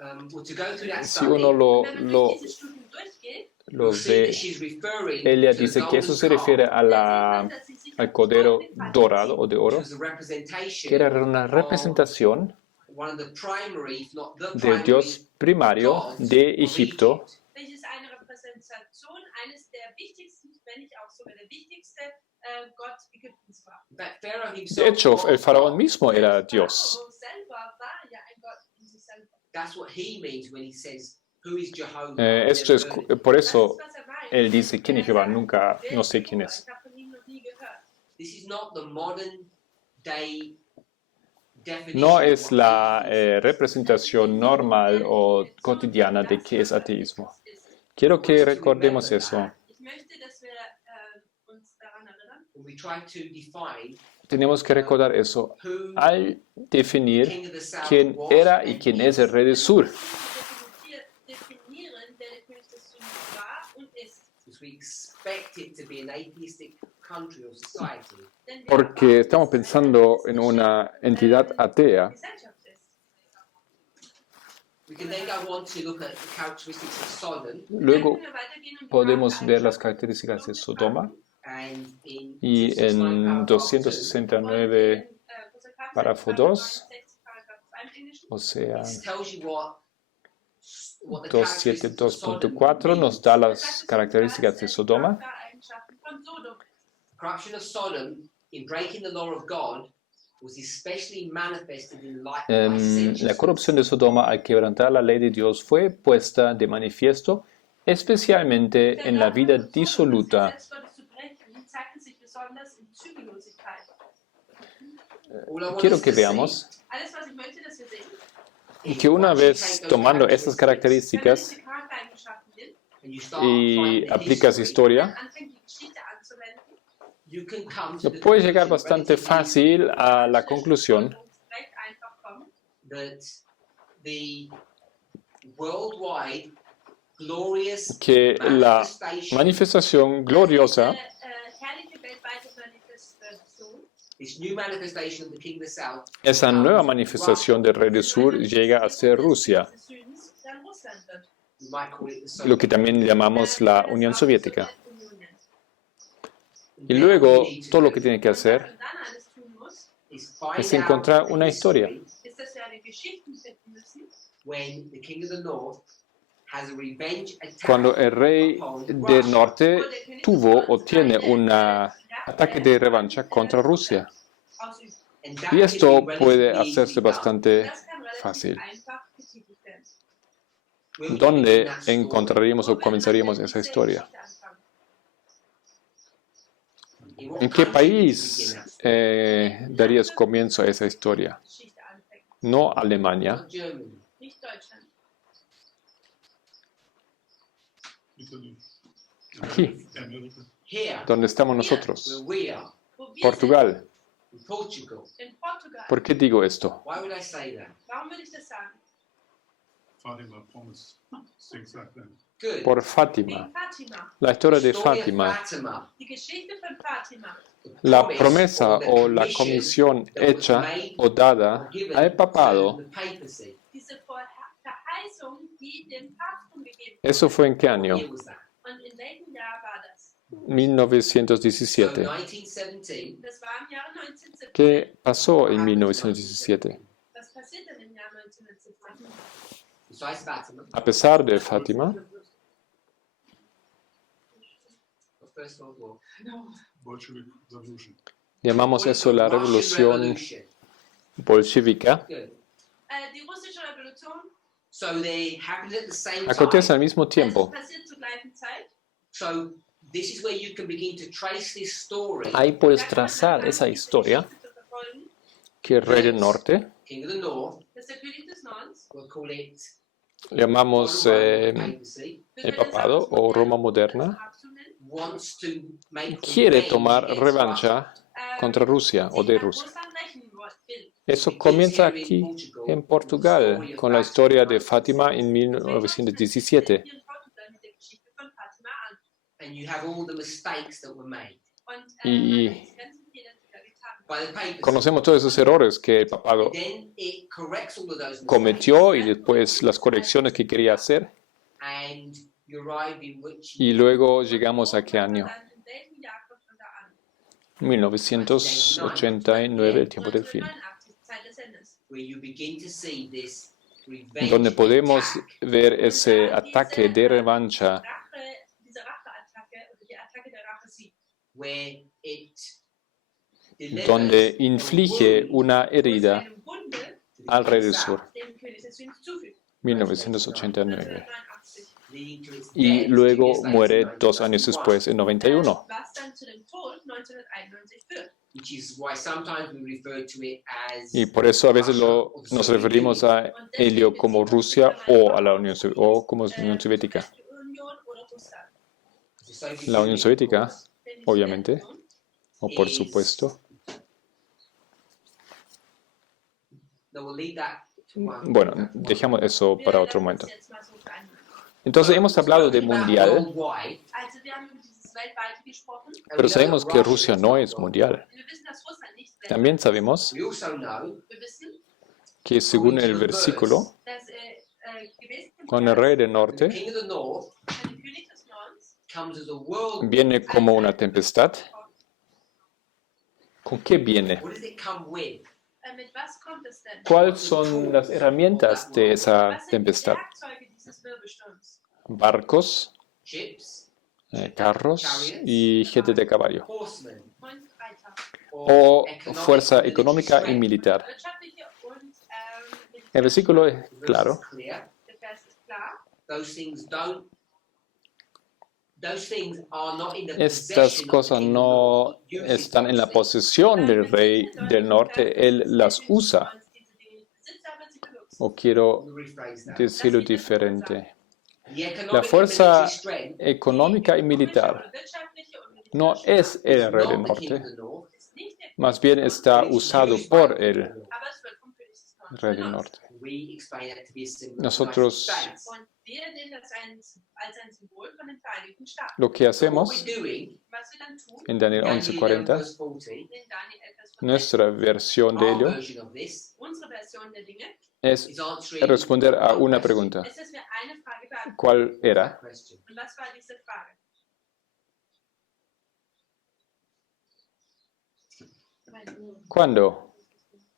were to go through that Si study, uno Wenn man durch diese Studien durchgeht, lo you'll see that ve, she's referring ella to the dice que golden eso se calf, refiere a dann la, sieht man, dass sie sich al auf cordero den Kalb dorado o de which oro, was a representation que era una representación one of the primary, if not the del primary, dios primario gods de of Egipto, Egypt. welches eine Repräsentation eines der wichtigsten, wenn nicht auch sogar der wichtigste Gott Ägyptens war. In fact, Pharaoh De himself hecho, was el faraón God. mismo era Selbst Dios. Pharao selber war ja ein Gott in sich selber. That's what he means when he says, "Who is Jehovah?" Esto es, Never heard of him. por Das eso ist, was er meint. él dice, ¿quién es Jehová? sagt, Nunca, wer no ist sé quién Jehova? es. Ich habe von ihm noch nie gehört. This is not the modern day definition No of es what la atheism is. representación normal o cotidiana de qué es ateísmo. Quiero que recordemos eso. Ich möchte, dass wir uns daran erinnern, When we try to define Tenemos que recordar eso who al definir King of the South quién was era y and quién is. es el rey del sur. definieren, wer der König des Südens war und ist. Because we expect it to be an atheistic country or society. Denn wir Porque erwarten, estamos dass es pensando eine en una entidad atea. Gesellschaft ist. We can then go on to look at the characteristics of Sodom, Luego Dann können wir weitergehen und die podemos ver las Charaktereigenschaften características de des Sodoma and in y 269 en paragraph 269, párrafo 2, o sea, 2, it tells you what the characteristics of Sodom 272.4 nos da las Das ist características de Sodoma. Charaktereigenschaften von Sodom. Corruption of Sodom in breaking the law of God was especially manifested in La licentiousness. corrupción de Sodoma al quebrantar la ley de Dios fue puesta de manifiesto, especialmente en la vida disoluta. Das Gesetz Gottes zu brechen, zeigte sich besonders in Zügellosigkeit. All I want Quiero us que to see, veamos Alles, was ich möchte, dass wir sehen, is que una once you vez take those tomando estas wenn man características diese Charaktereigenschaften nimmt, and you start y finding the aplicas history, historia, dann anfängt, die Geschichte anzuwenden, you can come to the puedes llegar conclusion bastante relatively fácil a la conclusión recht einfach kommen, that the worldwide glorious que la manifestation manifestación gloriosa herrliche weltweite this new manifestation of the king of the south Esa nueva manifestación del rey del sur llega a ser Rusia, des Südens dann Russland wird. we might call it the lo que Soviet. también llamamos la Man Unión es auch Soviética. Sowjetunion nennt. Y luego todo lo que tiene que Und was man hacer dann alles tun muss, is find es encontrar out una the historia. history ist, dass wir eine Geschichte finden müssen, when the king of the north has a revenge attack Cuando el rey del norte tuvo o tiene un ataque de revancha contra Rusia. ausübt. and that Y can esto be puede relatively hacerse easily done. bastante Das kann relativ fácil. einfach betitelt werden. Where would you ¿Dónde begin that story? encontraríamos o Wo würde man comenzaríamos denn esa diese historia? Geschichte anfangen? In what ¿En qué country would you país begin that story? darías comienzo a esa historia? Geschichte anfängt. No Alemania, Not Germany. Nicht Deutschland. Italy, aquí, America. Here, donde estamos where nosotros, we are, Wo wir Portugal. in Portugal. sind, in Portugal. ¿Por qué digo esto? Why would I say that? Warum würde ich das sagen? Fatima promised things like that. Good. Por Wegen Fátima, Fatima. la historia de Story of Fátima, Fatima, Die Geschichte von Fatima. the la promise promesa or the o la commission comisión that was hecha made o dada or given al papado, to the papacy. Diese Verheißung, die dem Papsttum gegeben ¿eso fue en qué What año? year was that? Und in welchem Jahr war das? 1917. 1917. Das war im Jahre 1917. ¿Qué pasó en 1917? Was passiert denn im Jahr 1917? Besides Fatima, A pesar de Fátima, the First World War. Bolshevik Revolution. llamamos eso la Russian revolución Revolution. bolchevica. Good. Die russische Revolution, So they happened at the same Acontece time. al mismo das tiempo. passiert zur gleichen Zeit. So this is where you can begin to trace this story. Ahí puedes Da kann man trazar anfangen, esa diese historia Geschichte zu verfolgen. que el rey del norte, King of the North, Das ist der König des Nordens. we'll call it llamamos Roman papacy, Wir el können papado sagen, o das Roma moderne moderna, Papsttum nennen. wants to make quiere revenge tomar against Russia. revancha contra Rusia o de Sich an Rusia. Russland rächen will. Eso comienza aquí en Portugal con la historia de Fátima en 1917. Hier in Portugal mit der Geschichte von Fatima an. And you have all the mistakes that were made Und Y- diese ganzen Fehler, die da getan wurden. by the papacy. Conocemos todos esos errores que el papado Then it corrects all of those cometió y mistakes, después las correcciones que quería hacer. and you arrive in which Y luego llegamos a qué año? Dann in welchem Jahr kommt man da an? 1989, el tiempo del fin. 1989, Zeit des Endes. where you begin to see this revenge Donde podemos attack. ver ese ataque de revancha Diese Racheattacke oder die Attacke der Rache sieht. Where it delivers donde a inflige wound una Wo es herida eine Wunde to the al rey del south, sur, dem König des Südens zufügt. 1989. 1989. leading to its Y death luego 2 years later, muere in 2 años 1991, después, en 91. Was dann zu dem Tod 1991 führt. which is why sometimes we refer to it as Y por eso a veces nos referimos a Und ello deswegen como bezieht man sich Rusia dabei o auch a la auf Unión, die, o como Unión Soviética. Sowjetunion oder Russland. the Soviet La Unión Soviética, Denn die obviamente, Sowjetunion o por supuesto. No, we'll leave that to one. Bueno, dejamos eso Wir para lassen otro das momento. jetzt mal so für einen Moment. Entonces hemos hablado de Spoken about mundial, worldwide, Also wir haben über dieses Weltweite gesprochen. and pero we know sabemos that que Russia Rusia is no not es worldwide. mundial. Wir wissen, dass Russland nicht weltweit También ist. sabemos We also know Wir wissen, que según el versículo, dass gewesen im con el rey del the norte king of the north der König des Nordens comes as a world. viene como una tempestad. ¿Con qué viene? What does it come with? mit was kommt es denn? ¿Cuáles son las herramientas de esa Was sind die tempestad? Werkzeuge dieses Wirbelsturms? Barcos, Ships, carros y gente de caballo. horsemen, Und Reiter. O economic fuerza and military económica y strength. militar. Wirtschaftliche und El versículo es The verse claro. is clear. Der Vers ist klar. Those things are not in the Estas possession of the cosas king of the no north. He uses están en la those things. posesión del rey del norte, él las usa. O quiero Let me rephrase that. decirlo diferente. The economic La and fuerza military strength económica y militar no es el is rey del not the king of norte, the north, más bien está usado por el Aber es wird vom König des Nordens rey del benutzt. norte. We explain that to be a symbol of the Nosotros United States. Und wir sehen das als ein Symbol von den Vereinigten Staaten. lo que What hacemos we're doing, Was wir dann tun, en Daniel Daniel 11, 11:40, verse 14, in Daniel 11, Vers 14, nuestra versión de our ello, version of this unsere Version der Dinge, es is answering responder a one una question. pregunta. ist, dass wir eine Frage beantworten. ¿Cuál era? That question. Und was war diese Frage? ¿Cuándo?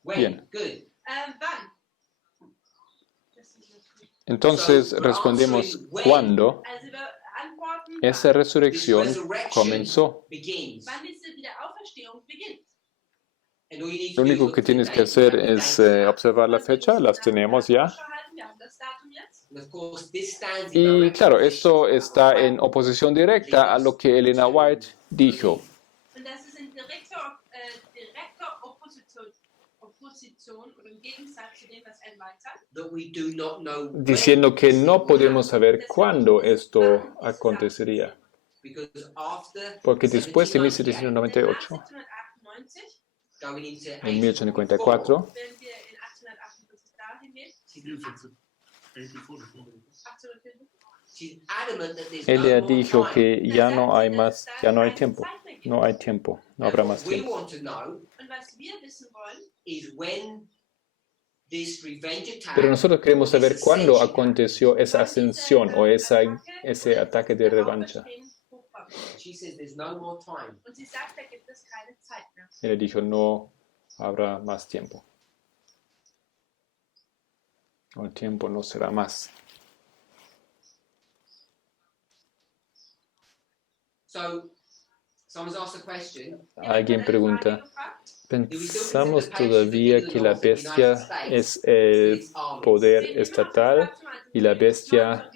When? Bien. Good. Wann? Das ist okay. Entonces respondemos, ¿cuándo Also wir antworten, esa This resurrección resurrection comenzó? begins. wann diese Wiederauferstehung beginnt. And all you need Lo to do is único look que at the tienes que date. hacer You have the es date. observar la fecha, las tenemos ya. Wir haben das Datum jetzt. And of course, this stands in Y direct claro, opposition esto está en oposición directa a lo que Elena White dijo. Und das ist in direkter Opposition oder im Gegensatz zu dem, was Ellen White sagt. that we do not know when Diciendo que this no will podemos happen, saber cuándo esto acontecería. because after Porque después de 1798, 1798, 1798, going into en 1844, 1854, wenn wir in 1848 dahin gehen, 1854, she's adamant that there's ella no more dijo time. que ya no hay más, ya no hay tiempo, no hay tiempo, no habrá And más what we tiempo. want to know Und was wir wissen wollen, is when this revenge attack, Pero nosotros queremos this saber cuándo ascension aconteció esa wann diese, ascension o ese ataque de diese revancha. Auferstehung hochkommt. happened. She says there's no more time. Und sie sagt, da gibt es keine Zeit mehr. Ella dijo, no habrá más tiempo. O el tiempo no será más. So, someone's asked a question. Alguien pregunta, ¿pensamos todavía que la bestia es el poder estatal y la bestia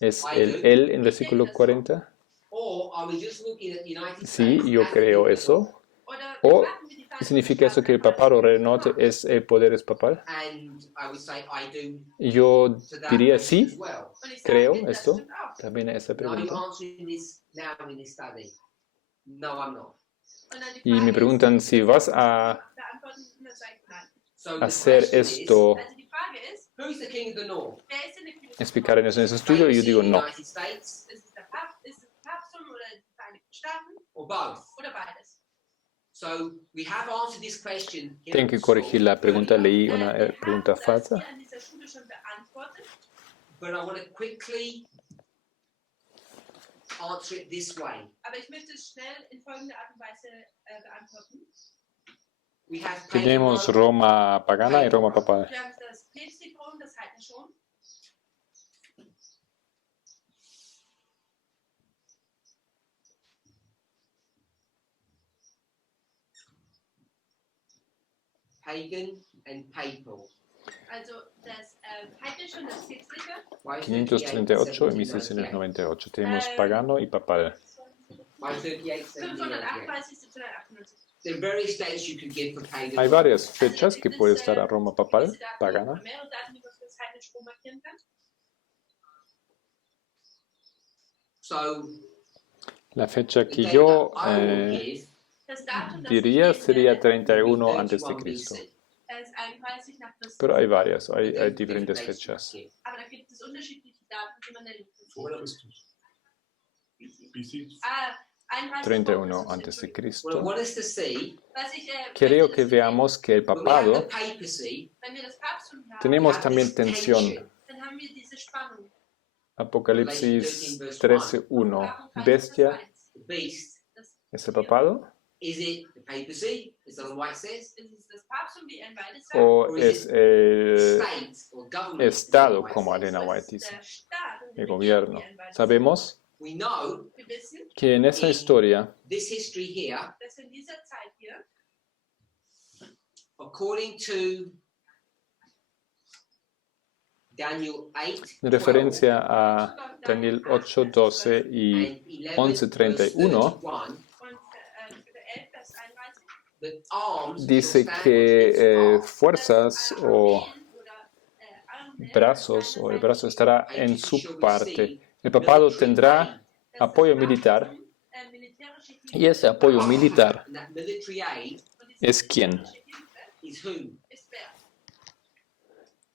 es el él en versículo 40? Or are we just looking at the United Sí, States yo as creo the eso. O ¿O significa eso que el papado reino es el poder espapal? And I would say I do Yo to that diría question sí, as well. creo esto. También a esa And are you pregunta. answering this now in this study? No, I'm not. Y me preguntan si vas a So the hacer question is, esto, Also die Frage ist, who's the king of the north? wer ist denn der König? explicar en ese estudio, y yo digo no. United States Ist es der Papst, ist es Papsttum oder die Vereinigten Staaten or both? oder beides? So we have answered this question. here Tengo at que school corregir la pregunta, earlier, leí Wir una haben pregunta das falsa. hier an dieser Schule schon beantwortet, but I want to quickly answer it this way. aber ich möchte es schnell in folgender Art und Weise beantworten. We have Tenemos pagan Roma pagana y Roma papal. Wir haben das päpstliche Rom, das heidnische Rom. and papal. Also das heidnische und das päpstliche. 538 y 1698. Tenemos pagano y papal. 538, 1798. There are various dates you can give for pagan. Hay varias fechas que puede estar a Roma papal, pagana. Mehrere Daten, die man für das heidnische Rom markieren kann. So La fecha the que date yo that I will give Das Datum, das diría ich gebe, sería will be 31 antes de 31 Cristo. BC. ist 31 nach Christus. Pero hay varias, hay Different diferentes dates you fechas. can give. Aber da gibt es unterschiedliche Daten, die man nennen kann. Vor Christus. BC. 31 antes de What I Cristo. want us to see, Was ich, Creo möchte, que dass wir veamos que el when we have the papado papacy, wenn wir das Papsttum haben, tenemos we have también this tensión. tension. dann haben wir diese Spannung. Apocalipsis 13:1. Bestia The beast, es el papado is it the papacy, as Ellen White says, Ist es das Papsttum, wie ein beides sagt? o es el state or government? as Estado, Ellen White como says. Elena Es White ist dice, der Staat und die el Regierung, gobierno. wie ein beides Sabemos We know sagt. Wir wissen, que en esa historia, this history here, dass in dieser Zeit hier, according to Daniel 8, en referencia a Daniel 8:12 y 11:31, und Kapitel 11, Vers 31, that arms dice shall stand que on its fuerzas o Armeen oder, Armeen brazos o el brazo estará en arms, su parte. El papado tendrá apoyo militar y ese apoyo militar and that military aid es quién. is whom? ist wer?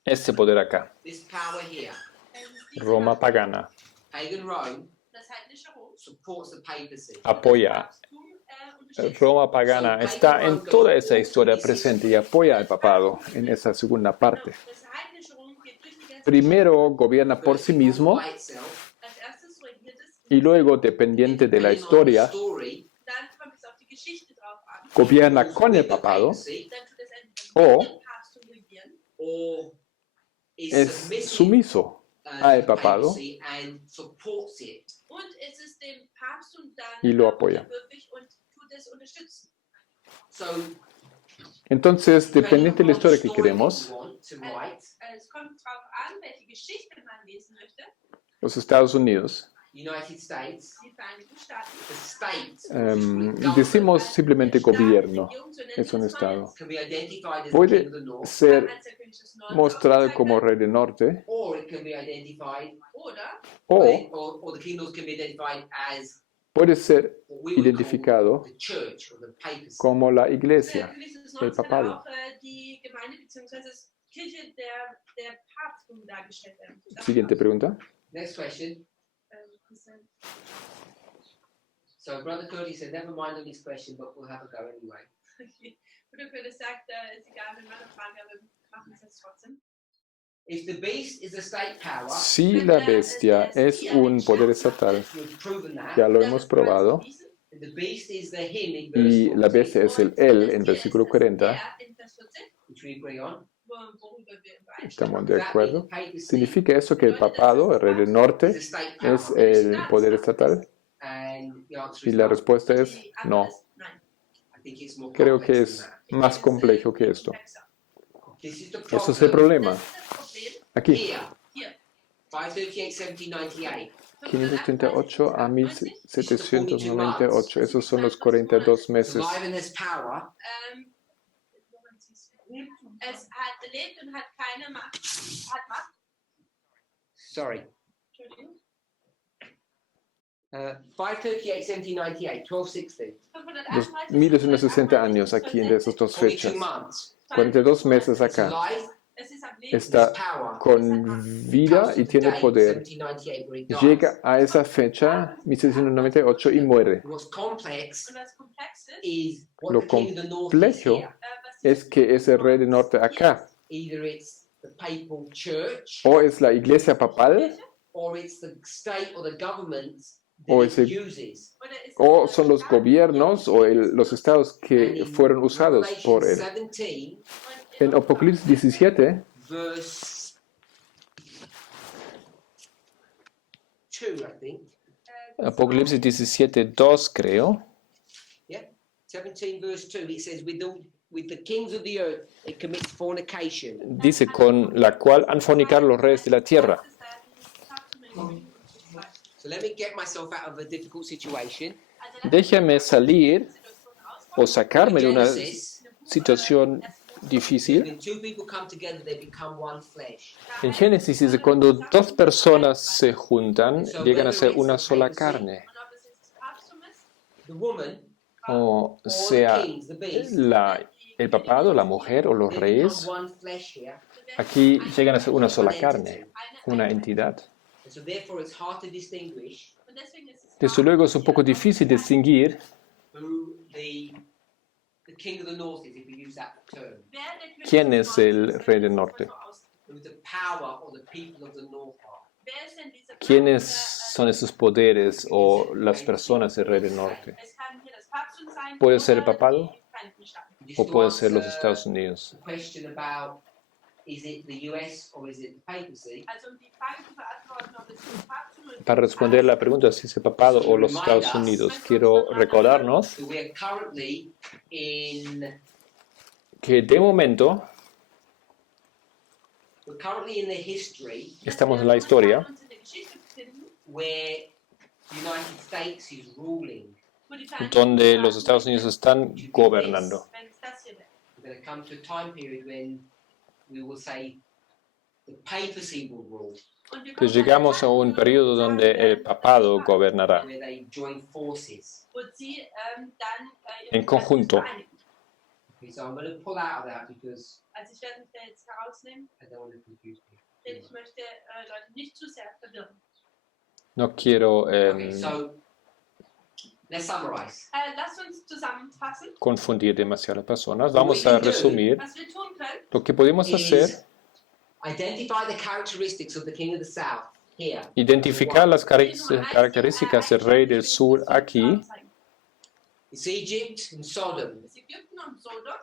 Este poder acá, this power here, Roma pagana, pagan Rome, das heidnische Rom, supports the papacy. apoya. unterstützt. Roma pagana está en toda esa historia presente y apoya al papado en esa segunda parte. Das heidnische Rom geht durch die ganze Primero gobierna por sí mismo By itself, Als erstes regiert es, y luego, dependiente de la depending on the historia, story, dann kommt es auf die Geschichte drauf an. gobierna con el the papado papacy, Dann tut es entweder O- mit dem Papsttum regieren or is es submissive, sumiso al to the papado papacy and supports it. und es ist dem Papsttum dann Y lo apoya. unterwürfig und tut es unterstützen. So, Entonces, dependiente de la historia que queremos, Es kommt drauf an, welche Geschichte man lesen möchte. los Estados Unidos, United States, Die Vereinigten Staaten. the state decimos simplemente gobierno, Regierung, so nennen es un wir es estado. meist. can be identified as Puede the king of the north, ser Als der König des Nordens mostrado como aufgezeigt rey del norte or it can be identified, wird. Oder o or the kingdoms can be identified as puede ser what we would identificado call the church or the papacy. como la der iglesia. König des el Nordens kann papado. auch die Gemeinde bzw. Kirche der Papsttum dargestellt werden. Siguiente pregunta. Next question. Ist ein- So Brother Cody said, never mind on this question, but we'll have a go anyway. Bruder Curtis sagt, ist egal, wenn wir eine Frage haben, wir machen es jetzt trotzdem. If the beast is a state power, Si la bestia es un poder estatal, we've proven that. ya lo Das hemos ist bereits probado, bewiesen. The beast is the him in y verse la bestia 14, es el Und él das en Tier versículo ist das 40, Er in Vers 14, which we agree on. worüber wir übereinstimmen. estamos de That acuerdo. means the papacy Significa eso que el papado, el rey del is norte, a state power. es el poder estatal, And the answer y is la no. respuesta es Die Antwort no. ist nein. I think it's more Creo que complex es than that. más complejo que esto. Komplexer. This is the Eso es el problem. problema. Das ist das Problem. Aquí, Here, Hier. 538, 1798. 538 a 1798, esos son los 42 meses. Survive in this power, Ähm, es hat lebt und hat keine Macht. Hat Macht. sorry. Entschuldigung. 538, 1798, 1260. 1260 años aquí entre esas dos 42 fechas. months. 42 meses It's acá. alive, Es ist am Leben. Está it's power. con vida y tiene poder. 1798 where he dies. Llega a esa fecha, 1798, y muere. What's complex Und was komplex ist, is what Lo the king of the north is complejo here. was die Es que es el rey del norte acá. Either it's the papal church, O es la iglesia papal, or it's the state or the government O that es it el- uses. oder ist o es son los Staat, gobiernos o los estados And que in fueron usados por Revelation él. 17, und En Apocalipsis 17, verse 2, I think. Apocalipsis 17, 2 creo, 17 verse 2, it says, with the kings of the earth, it commits fornication. dice, con la cual han fornicado los reyes de la tierra. was ist da dieses Papsttum? So let me get myself out of a difficult situation. Also, lass Déjame uns salir Situation o ausprobieren. sacarme de una Genesis, situación difícil. when two people come together, they become one flesh. En Génesis dice, cuando dos personas se juntan, llegan a ser una sola carne. Und ob es jetzt das Papsttum ist, The woman, O or the sea, kings, the beast, el papado, la mujer o los they reyes, become one flesh here. aquí llegan a ser una sola carne, una entidad. And so therefore it's hard to distinguish und deswegen ist es Desde luego es un poco difícil distinguir who the king of the north is, if we use that term. wer der König quién des es el Nordens ist, rey del wenn wir norte. das so ausdrücken. Who the power or the people of the north are. Wer ist denn dieser quiénes Papst, son esos poderes o las personas del rey del norte. Es kann hier das Papsttum sein Puede ser el oder papado die Vereinigten Staaten. Just o to puede ser los answer Estados Unidos. the question about is it the US or is it the papacy? Also die Frage zu beantworten, ob es das Papsttum oder Para responder la pregunta si es el papado o los Estados Unidos, quiero recordarnos So we are currently in que de momento we're currently in the history estamos en la historia uns in der Geschichte befinden, where the United States is ruling. wo die Vereinigten donde los Staaten Estados Unidos están gobernando. wenn es das hier wäre. We're going to come to a time period when we will say the papacy will rule, Und wir Pues kommen llegamos a un periodo donde el papado gobernará where they join forces. und sie dann en conjunto. vereinigen. Okay, so I'm going to pull out of that because Also ich werde mich da jetzt herausnehmen, I don't want to confuse people. denn ich möchte Leute nicht zu sehr verwirren. No quiero Okay, so let's summarize. Lasst uns zusammenfassen, confundir demasiadas personas. Vamos a resumir. was wir tun können. Lo que podemos hacer, Is identify the characteristics of the king of the south here. identificar las características del rey del sur aquí. It's Egypt and Sodom. Es Ägypten und Sodom.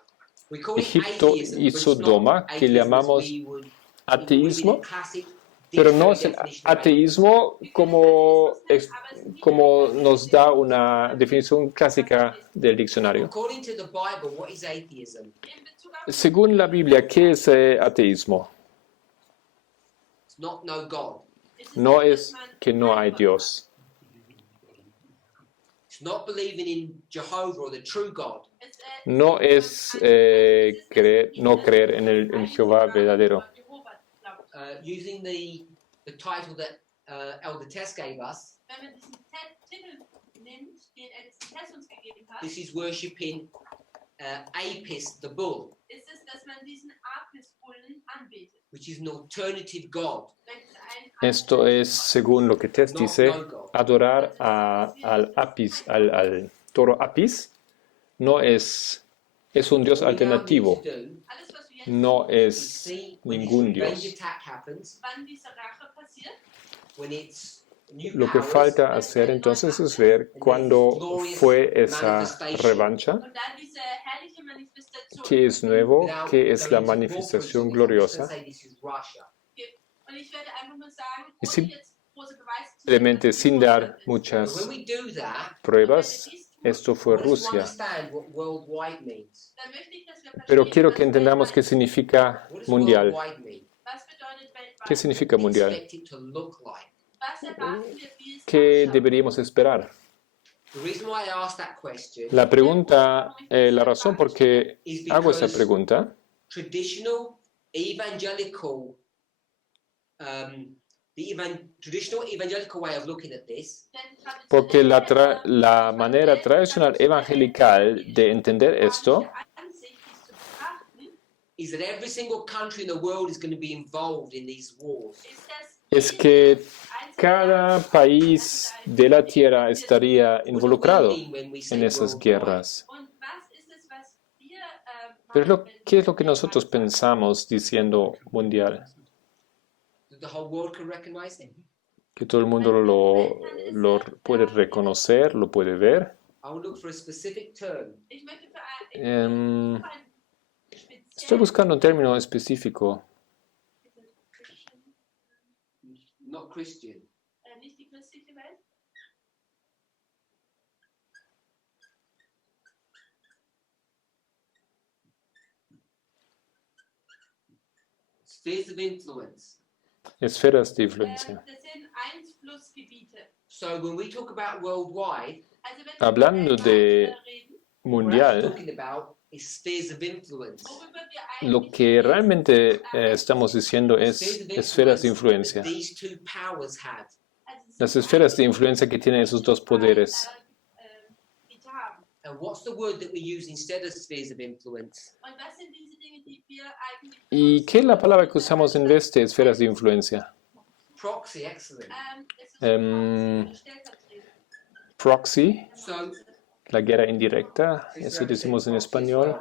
We call it Egipto atheism, y but it's Sodoma, not que atheism as llamamos we would ateísmo, include in classic pero no es el definition of ateísmo como nos da una definición clásica del diccionario. According to the Bible, what is atheism? In Bezug auf Según la Biblia, ¿qué es ateísmo? It's not no God. No es que no hay Dios. It's not believing in Jehovah or the true God. No es no creer en Jehová verdadero. Using the title that Elder Tess gave us, Wenn man diesen Titel nimmt, den Ältesten Tess uns gegeben hat, this is worshipping Apis, the bull, ist es, dass man diesen Apis-Bullen anbetet. which is an alternative God. Welches ein Esto es, según lo que Tess dice, No God. adorar al Apis, al toro Apis, no es un Dios What we now need alternativo, to do alles, was wir jetzt no is es see when this ningún revenge Dios. attack happens, wann diese Rache passiert, when it's new Lo que powers, falta hacer entonces es ver cuándo fue esa revancha, und dann diese herrliche Manifestation. qué es nuevo, without qué es la going into war manifestación politics, gloriosa. I'm just gonna say this is Russia. Und ich werde einfach nur sagen, Y ohne sim- jetzt große Beweise zu Simplemente geben, sin dass es dar Russland ist. But muchas when we do that, pruebas, esto fue I want us to Rusia. understand what worldwide means. Dann möchte ich, dass wir Pero verstehen, quiero was que entendamos qué weltweit- significa What does mundial. worldwide mean? was bedeutet weltweit? ¿Qué significa mundial? Expect it to look like. Was erwarten wir, wie es ¿Qué ausschaut? deberíamos esperar? The reason why I asked that question La pregunta, la razón por qué is hago esa because pregunta traditional evangelical, traditional evangelical way of looking at this Denn traditionell porque la manera tradicional evangelical de entender esto Ansicht, dies zu betrachten, is that every single country in the world is going to be involved in these wars. ist, dass es que einzelne cada Land país de la tierra estaría What do we involucrado mean when we say en esas worldwide? guerras. Und was ist es, was wir Pero machen, wenn ¿qué es lo que wir nosotros sagen? pensamos diciendo mundial? That the whole world can recognize it? Que todo el mundo lo puede reconocer, lo puede ver. I will look for a specific term. Ich möchte für Em, ein Estoy spezielles buscando un término específico. Not Christian. nicht die christliche Welt. Spheres of influence. Esferas de influencia. Das sind Einflussgebiete. So when we talk about worldwide, Also wenn Hablando wir de reden, what we're mundial, talking about is spheres of influence. worüber wir lo eigentlich que reden, realmente estamos diciendo es Spheres of esferas de influence influencia. that these two powers had. also es Las sind esferas de influencia que tienen esos dos poderes. Gebiete haben. And what's the word that we use instead of spheres of influence? Und was sind diese Dinge, die wir eigentlich ¿Y qué es la palabra que usamos en vez de esferas de influencia? Proxy, excellent. Es ist Ähm, stellvertretend. Proxy, So, la guerra indirecta, eso decimos en español,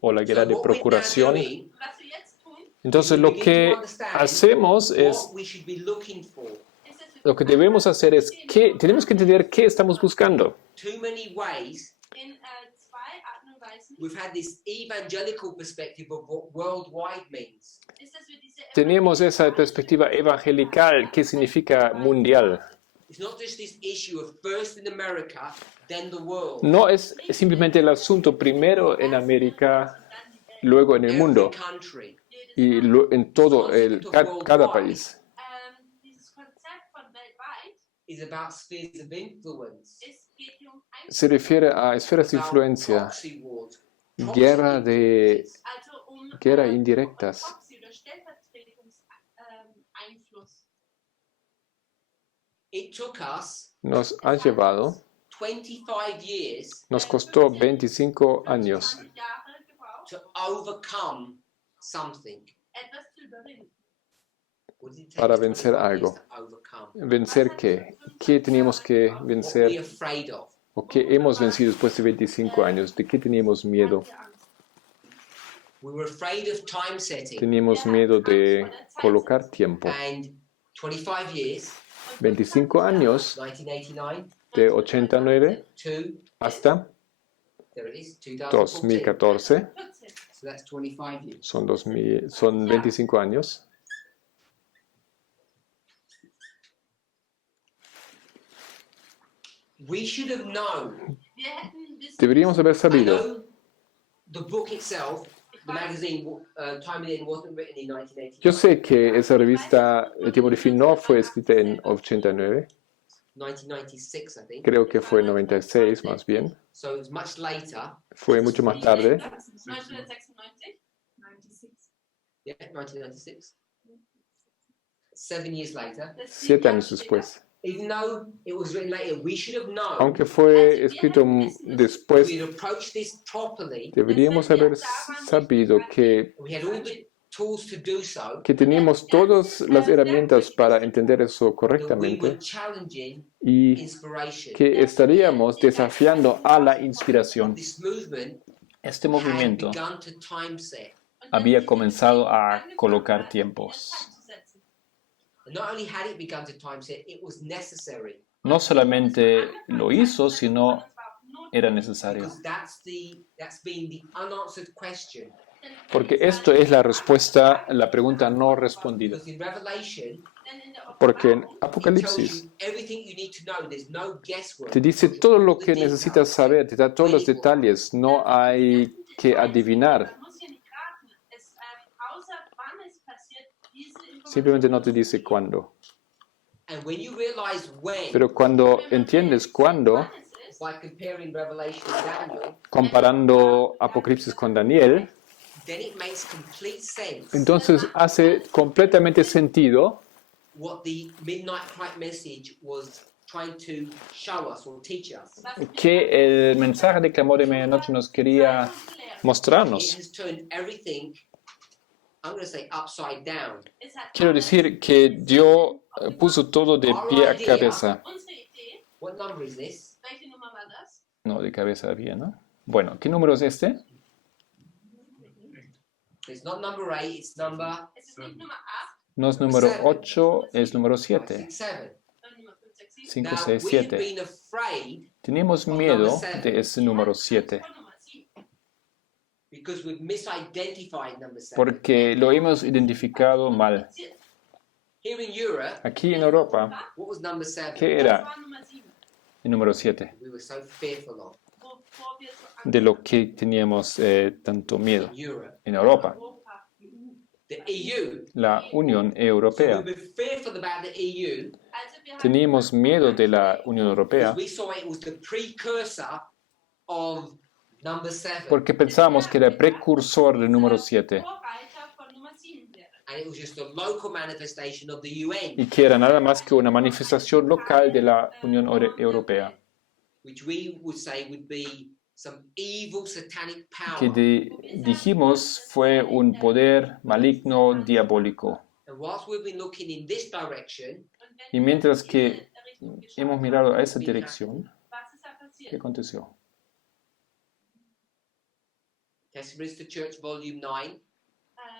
o la guerra so de what we're now procuración. doing Was wir jetzt tun, Entonces is lo begin que to understand hacemos es, what we should be looking for. ist, dass wir lo que debemos hacer es que tenemos que entender qué estamos buscando. Too many ways in zwei Arten und Weisen, we've had this evangelical perspective of what worldwide means. ist, dass wir diese Tenemos esa perspectiva evangelical que significa mundial. It's not just this issue of first in America, then the world. No es simplemente el asunto primero en América, luego en el mundo Every country. y en todo cada país. Dieses Konzept von weltweit, Is about spheres of influence. es geht hier um Se refiere a esferas de About influencia, proxy wars. guerra de also um guerra indirectas. Proxy- oder Stellvertretungseinfluss. It took us Nos ha llevado, 25 years nos costó 25 años 20 Jahre gebraucht, to overcome something. etwas zu überwinden. What did it take Para us vencer 25 years algo. to overcome? ¿Vencer qué? ¿Qué teníamos que What were we vencer? afraid of? ¿O qué hemos vencido después de 25 años? ¿De qué teníamos miedo? Habt ihr Angst? We were afraid of time setting. Teníamos miedo de colocar tiempo. And 25 years, 25 años, 1989 de 89 to, hasta there it is, 2014. 2014, So that's 25 years. son 25 años. We should have known. Wir hätten wissen Deberíamos haber I sabido. know the book itself, the magazine, Time and End, wasn't written in 1989. Yo sé que esa revista, El tiempo de fin, no fue escrita en 89, 1996, I think. creo que fue en 96 más bien. So it was much later. Fue mucho más tarde. 1996? 96. Yeah, 1996. 7 years later. 7 años después. Even though it was written later, we should have known. Aunque fue escrito después, We'd approached this properly. deberíamos haber sabido que We had all the tools to do so. teníamos todas las herramientas para entender eso That we correctamente were challenging y inspiration. que estaríamos desafiando a la inspiración. This movement Este had movimiento begun to time set. había comenzado a colocar tiempos. And not only had it begun to time set, it was necessary. No solamente lo hizo, sino era necesario. Because that's been the unanswered question. Porque esto es la respuesta, la pregunta no respondida. Because in Revelation, Porque en it tells Apocalipsis you everything you need to know. There's no guesswork. te dice todo lo que necesitas saber, te da todos los detalles, no hay que adivinar. Simplemente no te dice cuándo. And when you realize when, Pero cuando entiendes cuándo, by comparing Revelation and Daniel, comparando Apocalipsis con Daniel, then it makes complete sense entonces hace completamente sentido what the Midnight Cry message was trying to show us or teach us. que el mensaje de clamor de medianoche nos quería It mostrarnos. has turned everything, I'm going to say, upside down. Quiero decir que Dios puso todo de pie a cabeza. Unsere Idee, What number is this? welche Nummer war das? No, de cabeza a pie, ¿no? Bueno, ¿qué número es este? It's not number 8, it's number Es ist nicht Nummer 8, No es número 8, es número 6, 7. 7. sondern Nummer 5, 6, 7. 5, Now, 6, we've 7. been afraid Tenemos miedo de ese número 7 Von Nummer 7. because we've misidentified number 7. porque lo hemos identificado mal. Here in Europe, Aquí en Europa, what was number 7? ¿qué Das era war Nummer 7, el número 7? We were so fearful of wovor wir so Angst De lo que teníamos tanto miedo in Europe. en Europa, Europa, EU. The EU. la Unión So Europea. we were fearful about the EU Also wir haben Teníamos miedo de la Unión Europea because we saw it was the precursor of number 7. porque pensábamos que era el precursor del número 7 Vorreiter von Nummer 7 wäre. And it was just a local manifestation of the UN, y que era nada más que una manifestación local de la Unión Europea, which we would say would be some evil satanic que power. dijimos fue un poder maligno diabólico. And whilst we've been looking in this direction, Und wenn Y mientras wir que in diese Richtung geschaut hemos mirado a esa dirección, was ist da ¿qué passiert? aconteció? Testimonies to Church, Volume 9,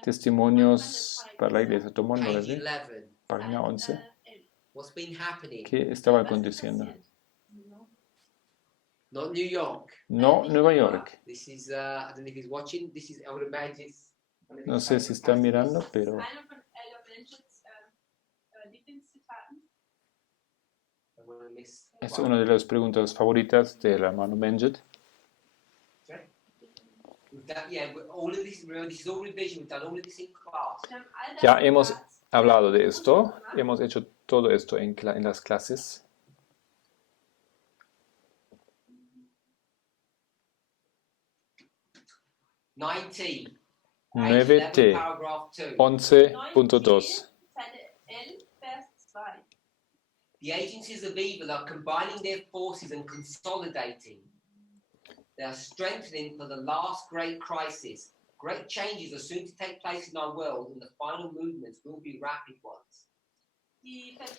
Testimonios para la Iglesia, tomo page 9, 11. página 11. What's been happening? ¿Qué estaba aconteciendo? Not New York. No, Nueva York. This is, I don't know if he's watching. This is, I would imagine, No sé si están mirando, pero Einer von Elder Blanchett's Lieblingszitaten. I wanna miss- es una de las preguntas favoritas del hermano Benjet. We've done- yeah, all of this, remember, this is all revision. We've done all of this in class. Wir haben all das Ya hemos gemacht. hablado de esto, hemos hecho todo esto en las clases. 19. 9T, Paragraph 2. 11.2. Seite 11, Vers 2. The agencies of evil are combining their forces and consolidating. They are strengthening for the last great crisis, Great changes are soon to take place in our world, and the final movements will be rapid ones.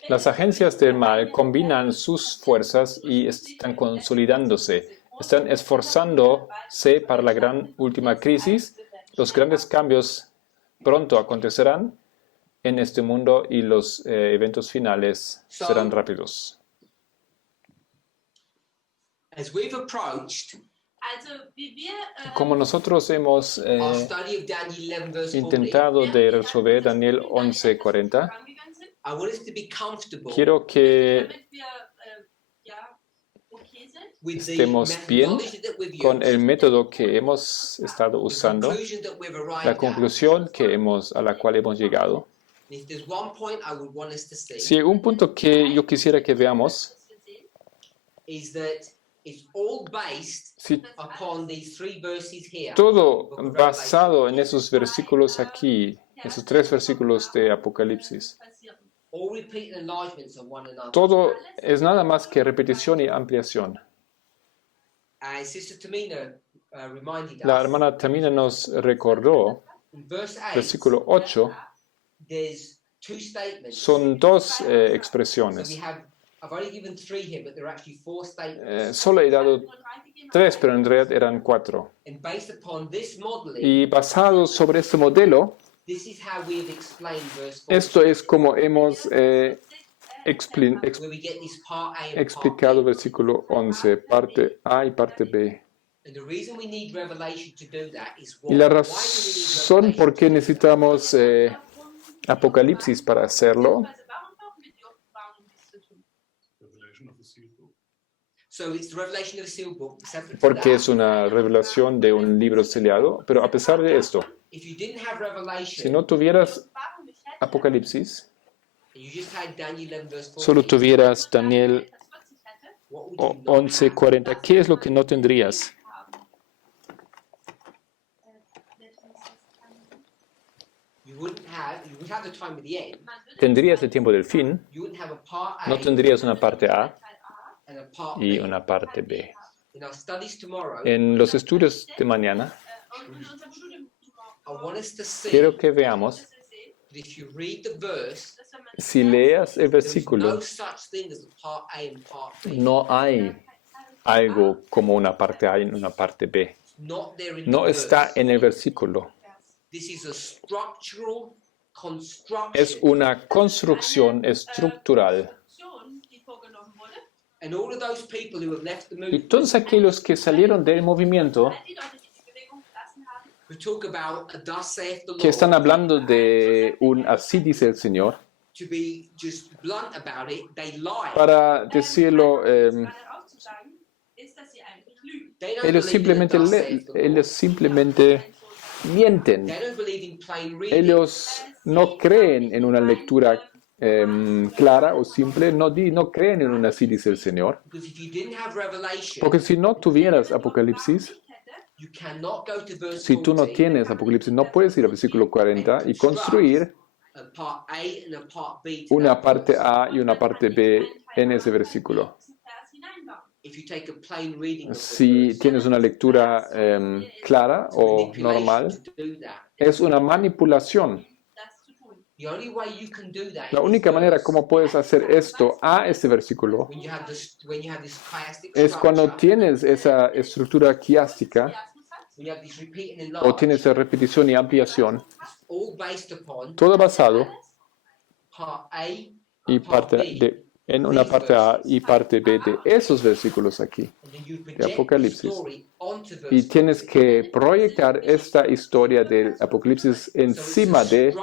Las agencias del mal combinan sus fuerzas y están consolidándose. Están esforzándose para la gran última crisis. Los grandes cambios pronto acontecerán en este mundo y los eventos finales serán rápidos. As we've approached Como nosotros hemos our study of Daniel 11 verse 40, intentado de resolver Daniel 11:40, I want us to be comfortable quiero que with the estemos bien methodology that we've con el used, método que hemos estado the usando, conclusion that we've la arrived at. conclusión a la cual hemos llegado. And if there's one point I would want us to see, Si hay un punto que yo quisiera que veamos, is that it's all based si upon these 3 verses here. todo basado en esos versículos aquí, esos 3 versículos de Apocalipsis, All repeat enlargements of one another. todo es nada más que repetición y ampliación. Sister Tamina reminded La us, hermana Tamina nos recordó, in verse 8, versículo 8, there's 2 statements. son 2 So we expresiones. I've only given 3 here, but there are actually 4 statements. Solo he dado 3, pero en realidad eran 4. And based upon this modeling, Y basado sobre este modelo, this is how we've explained verse 4, esto es como hemos where we get this part A and part explicado B. versículo 11, parte A y parte B. And the reason we need revelation to do that is Y la why do we need razón revelation? por qué necesitamos Apocalipsis para hacerlo, Revelation of the sealed book. So it's the revelation of the sealed book, separate to porque that. es una revelación de un libro sellado, pero a pesar de esto, If you didn't have revelation, si no tuvieras Apocalipsis, and you just had Daniel 11 verse 40, solo tuvieras Daniel what would you not have? 11:40, ¿qué es lo que no tendrías? You would have the time at the end. Tendrías el tiempo del fin, You wouldn't have a part A no tendrías una parte A and a part y B. una parte B. In our studies tomorrow, En los estudios de mañana, I want us to see quiero que veamos, that if you read the verse, si leas el there's versículo, no such thing as a part A and part B. no hay algo como una parte A y una parte B. Not there in No the está verse. en el versículo. This is a structural construction. Es una construcción estructural. And all of those people who have left the Y movement, todos aquellos que salieron del movimiento, who talk about a thus saith the que están Lord, hablando de un así dice el Señor, to be just blunt about it, they lie. para decirlo, They don't ellos believe in a simplemente, thus saith the Lord. ellos simplemente mienten. They don't believe in plain reading. Ellos no creen en una lectura clara o simple, no creen en un así dice el Señor. Because if you didn't have revelation, Porque si no tuvieras Apocalipsis, you cannot go to verse si tú no 40, tienes Apocalipsis, no puedes ir al versículo 40 y construir a part A and a part B to una that parte verse. A y una parte B en ese versículo. If you take a plain reading of the Si verse, tienes una lectura clara o manipulation normal, to do that. es una manipulación. The only way you can do that La in única this manera verse, como puedes hacer esto a este versículo when you have this chiastic es cuando structure, tienes esa estructura quiástica when you have this repeat and o enlarge, tienes esa repetición y ampliación, all based upon todo basado part A y and part parte B. en una parte A y parte B de esos versículos aquí. And then you project the Apocalipsis. story onto verse Y tienes 40. que proyectar esta historia del Apocalipsis encima de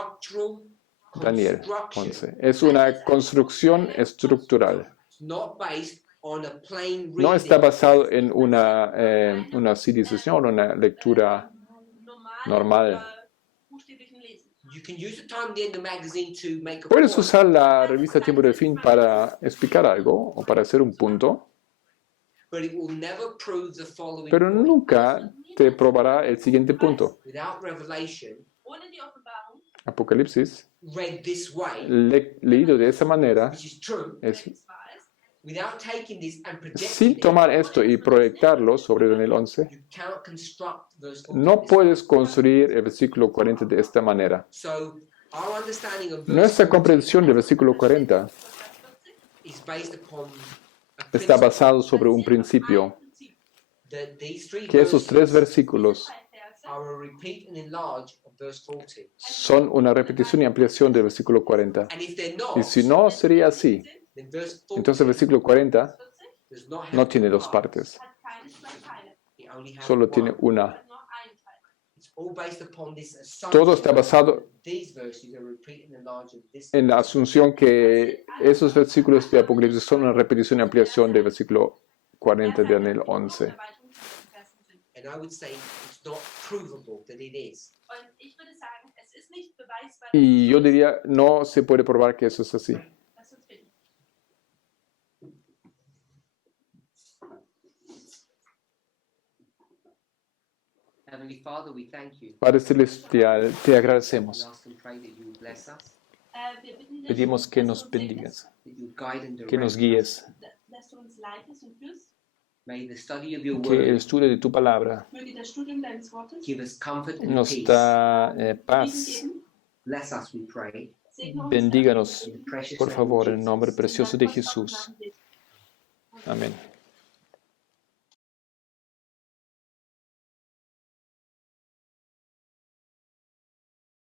Daniel 11. Es una construcción estructural. Not based on a plain reading. No está basado en una civilización o una lectura normal. You can use the time at the end of the magazine to make a Puedes point, usar la revista Tiempo de Fin para explicar algo o para hacer un punto, but it will never prove the following pero point. nunca te probará el siguiente punto. Without revelation, Apocalipsis, read this way, leído de esa manera, which is true, es without taking this and projecting Sin it, tomar esto y proyectarlo sobre Daniel 11, you cannot construct verse 40 no this way. puedes construir el versículo 40 de esta manera. So, our understanding of verse Nuestra 40 comprensión del versículo 40 is based upon a está principle basado sobre un principio, that these three que esos tres verses versículos are a repeat and enlarge of verse 40. son una repetición y ampliación del versículo 40. And if they're not, Y si no, sería así. then verse 40 Entonces el versículo 40 does not have no tiene two dos partes, Hat keine zwei Teile. It only has solo one. tiene una. Hat nur einen Teil. It's all based upon this Todo assumption está basado that these verses are a repeat and enlarge of this. en la asunción que esos versículos de Apocalipsis son una repetición y ampliación del versículo 40 de Daniel 11. And I would say it's not provable that it is. Und ich würde sagen, es ist nicht beweisbar. Y yo diría, no se puede probar que eso es así. Lass uns beten. Heavenly Father, we thank you. Padre Celestial, te We agradecemos. ask and pray that you will bless us, Wir bitten dich, Pedimos que dass nos du uns bendigas, segnest, that you guide and que nos direct us. guíes, dass du uns leitest und führst. May the study of your que el word estudio de tu palabra Möge das Studium deines Wortes give us comfort and nos peace. da Frieden paz. geben. Bless us, we pray. Segne uns, Bendíganos, In the precious por name of favor, en Jesus. nombre in precioso deinem de kostbaren Jesús. Namen beten. Amén.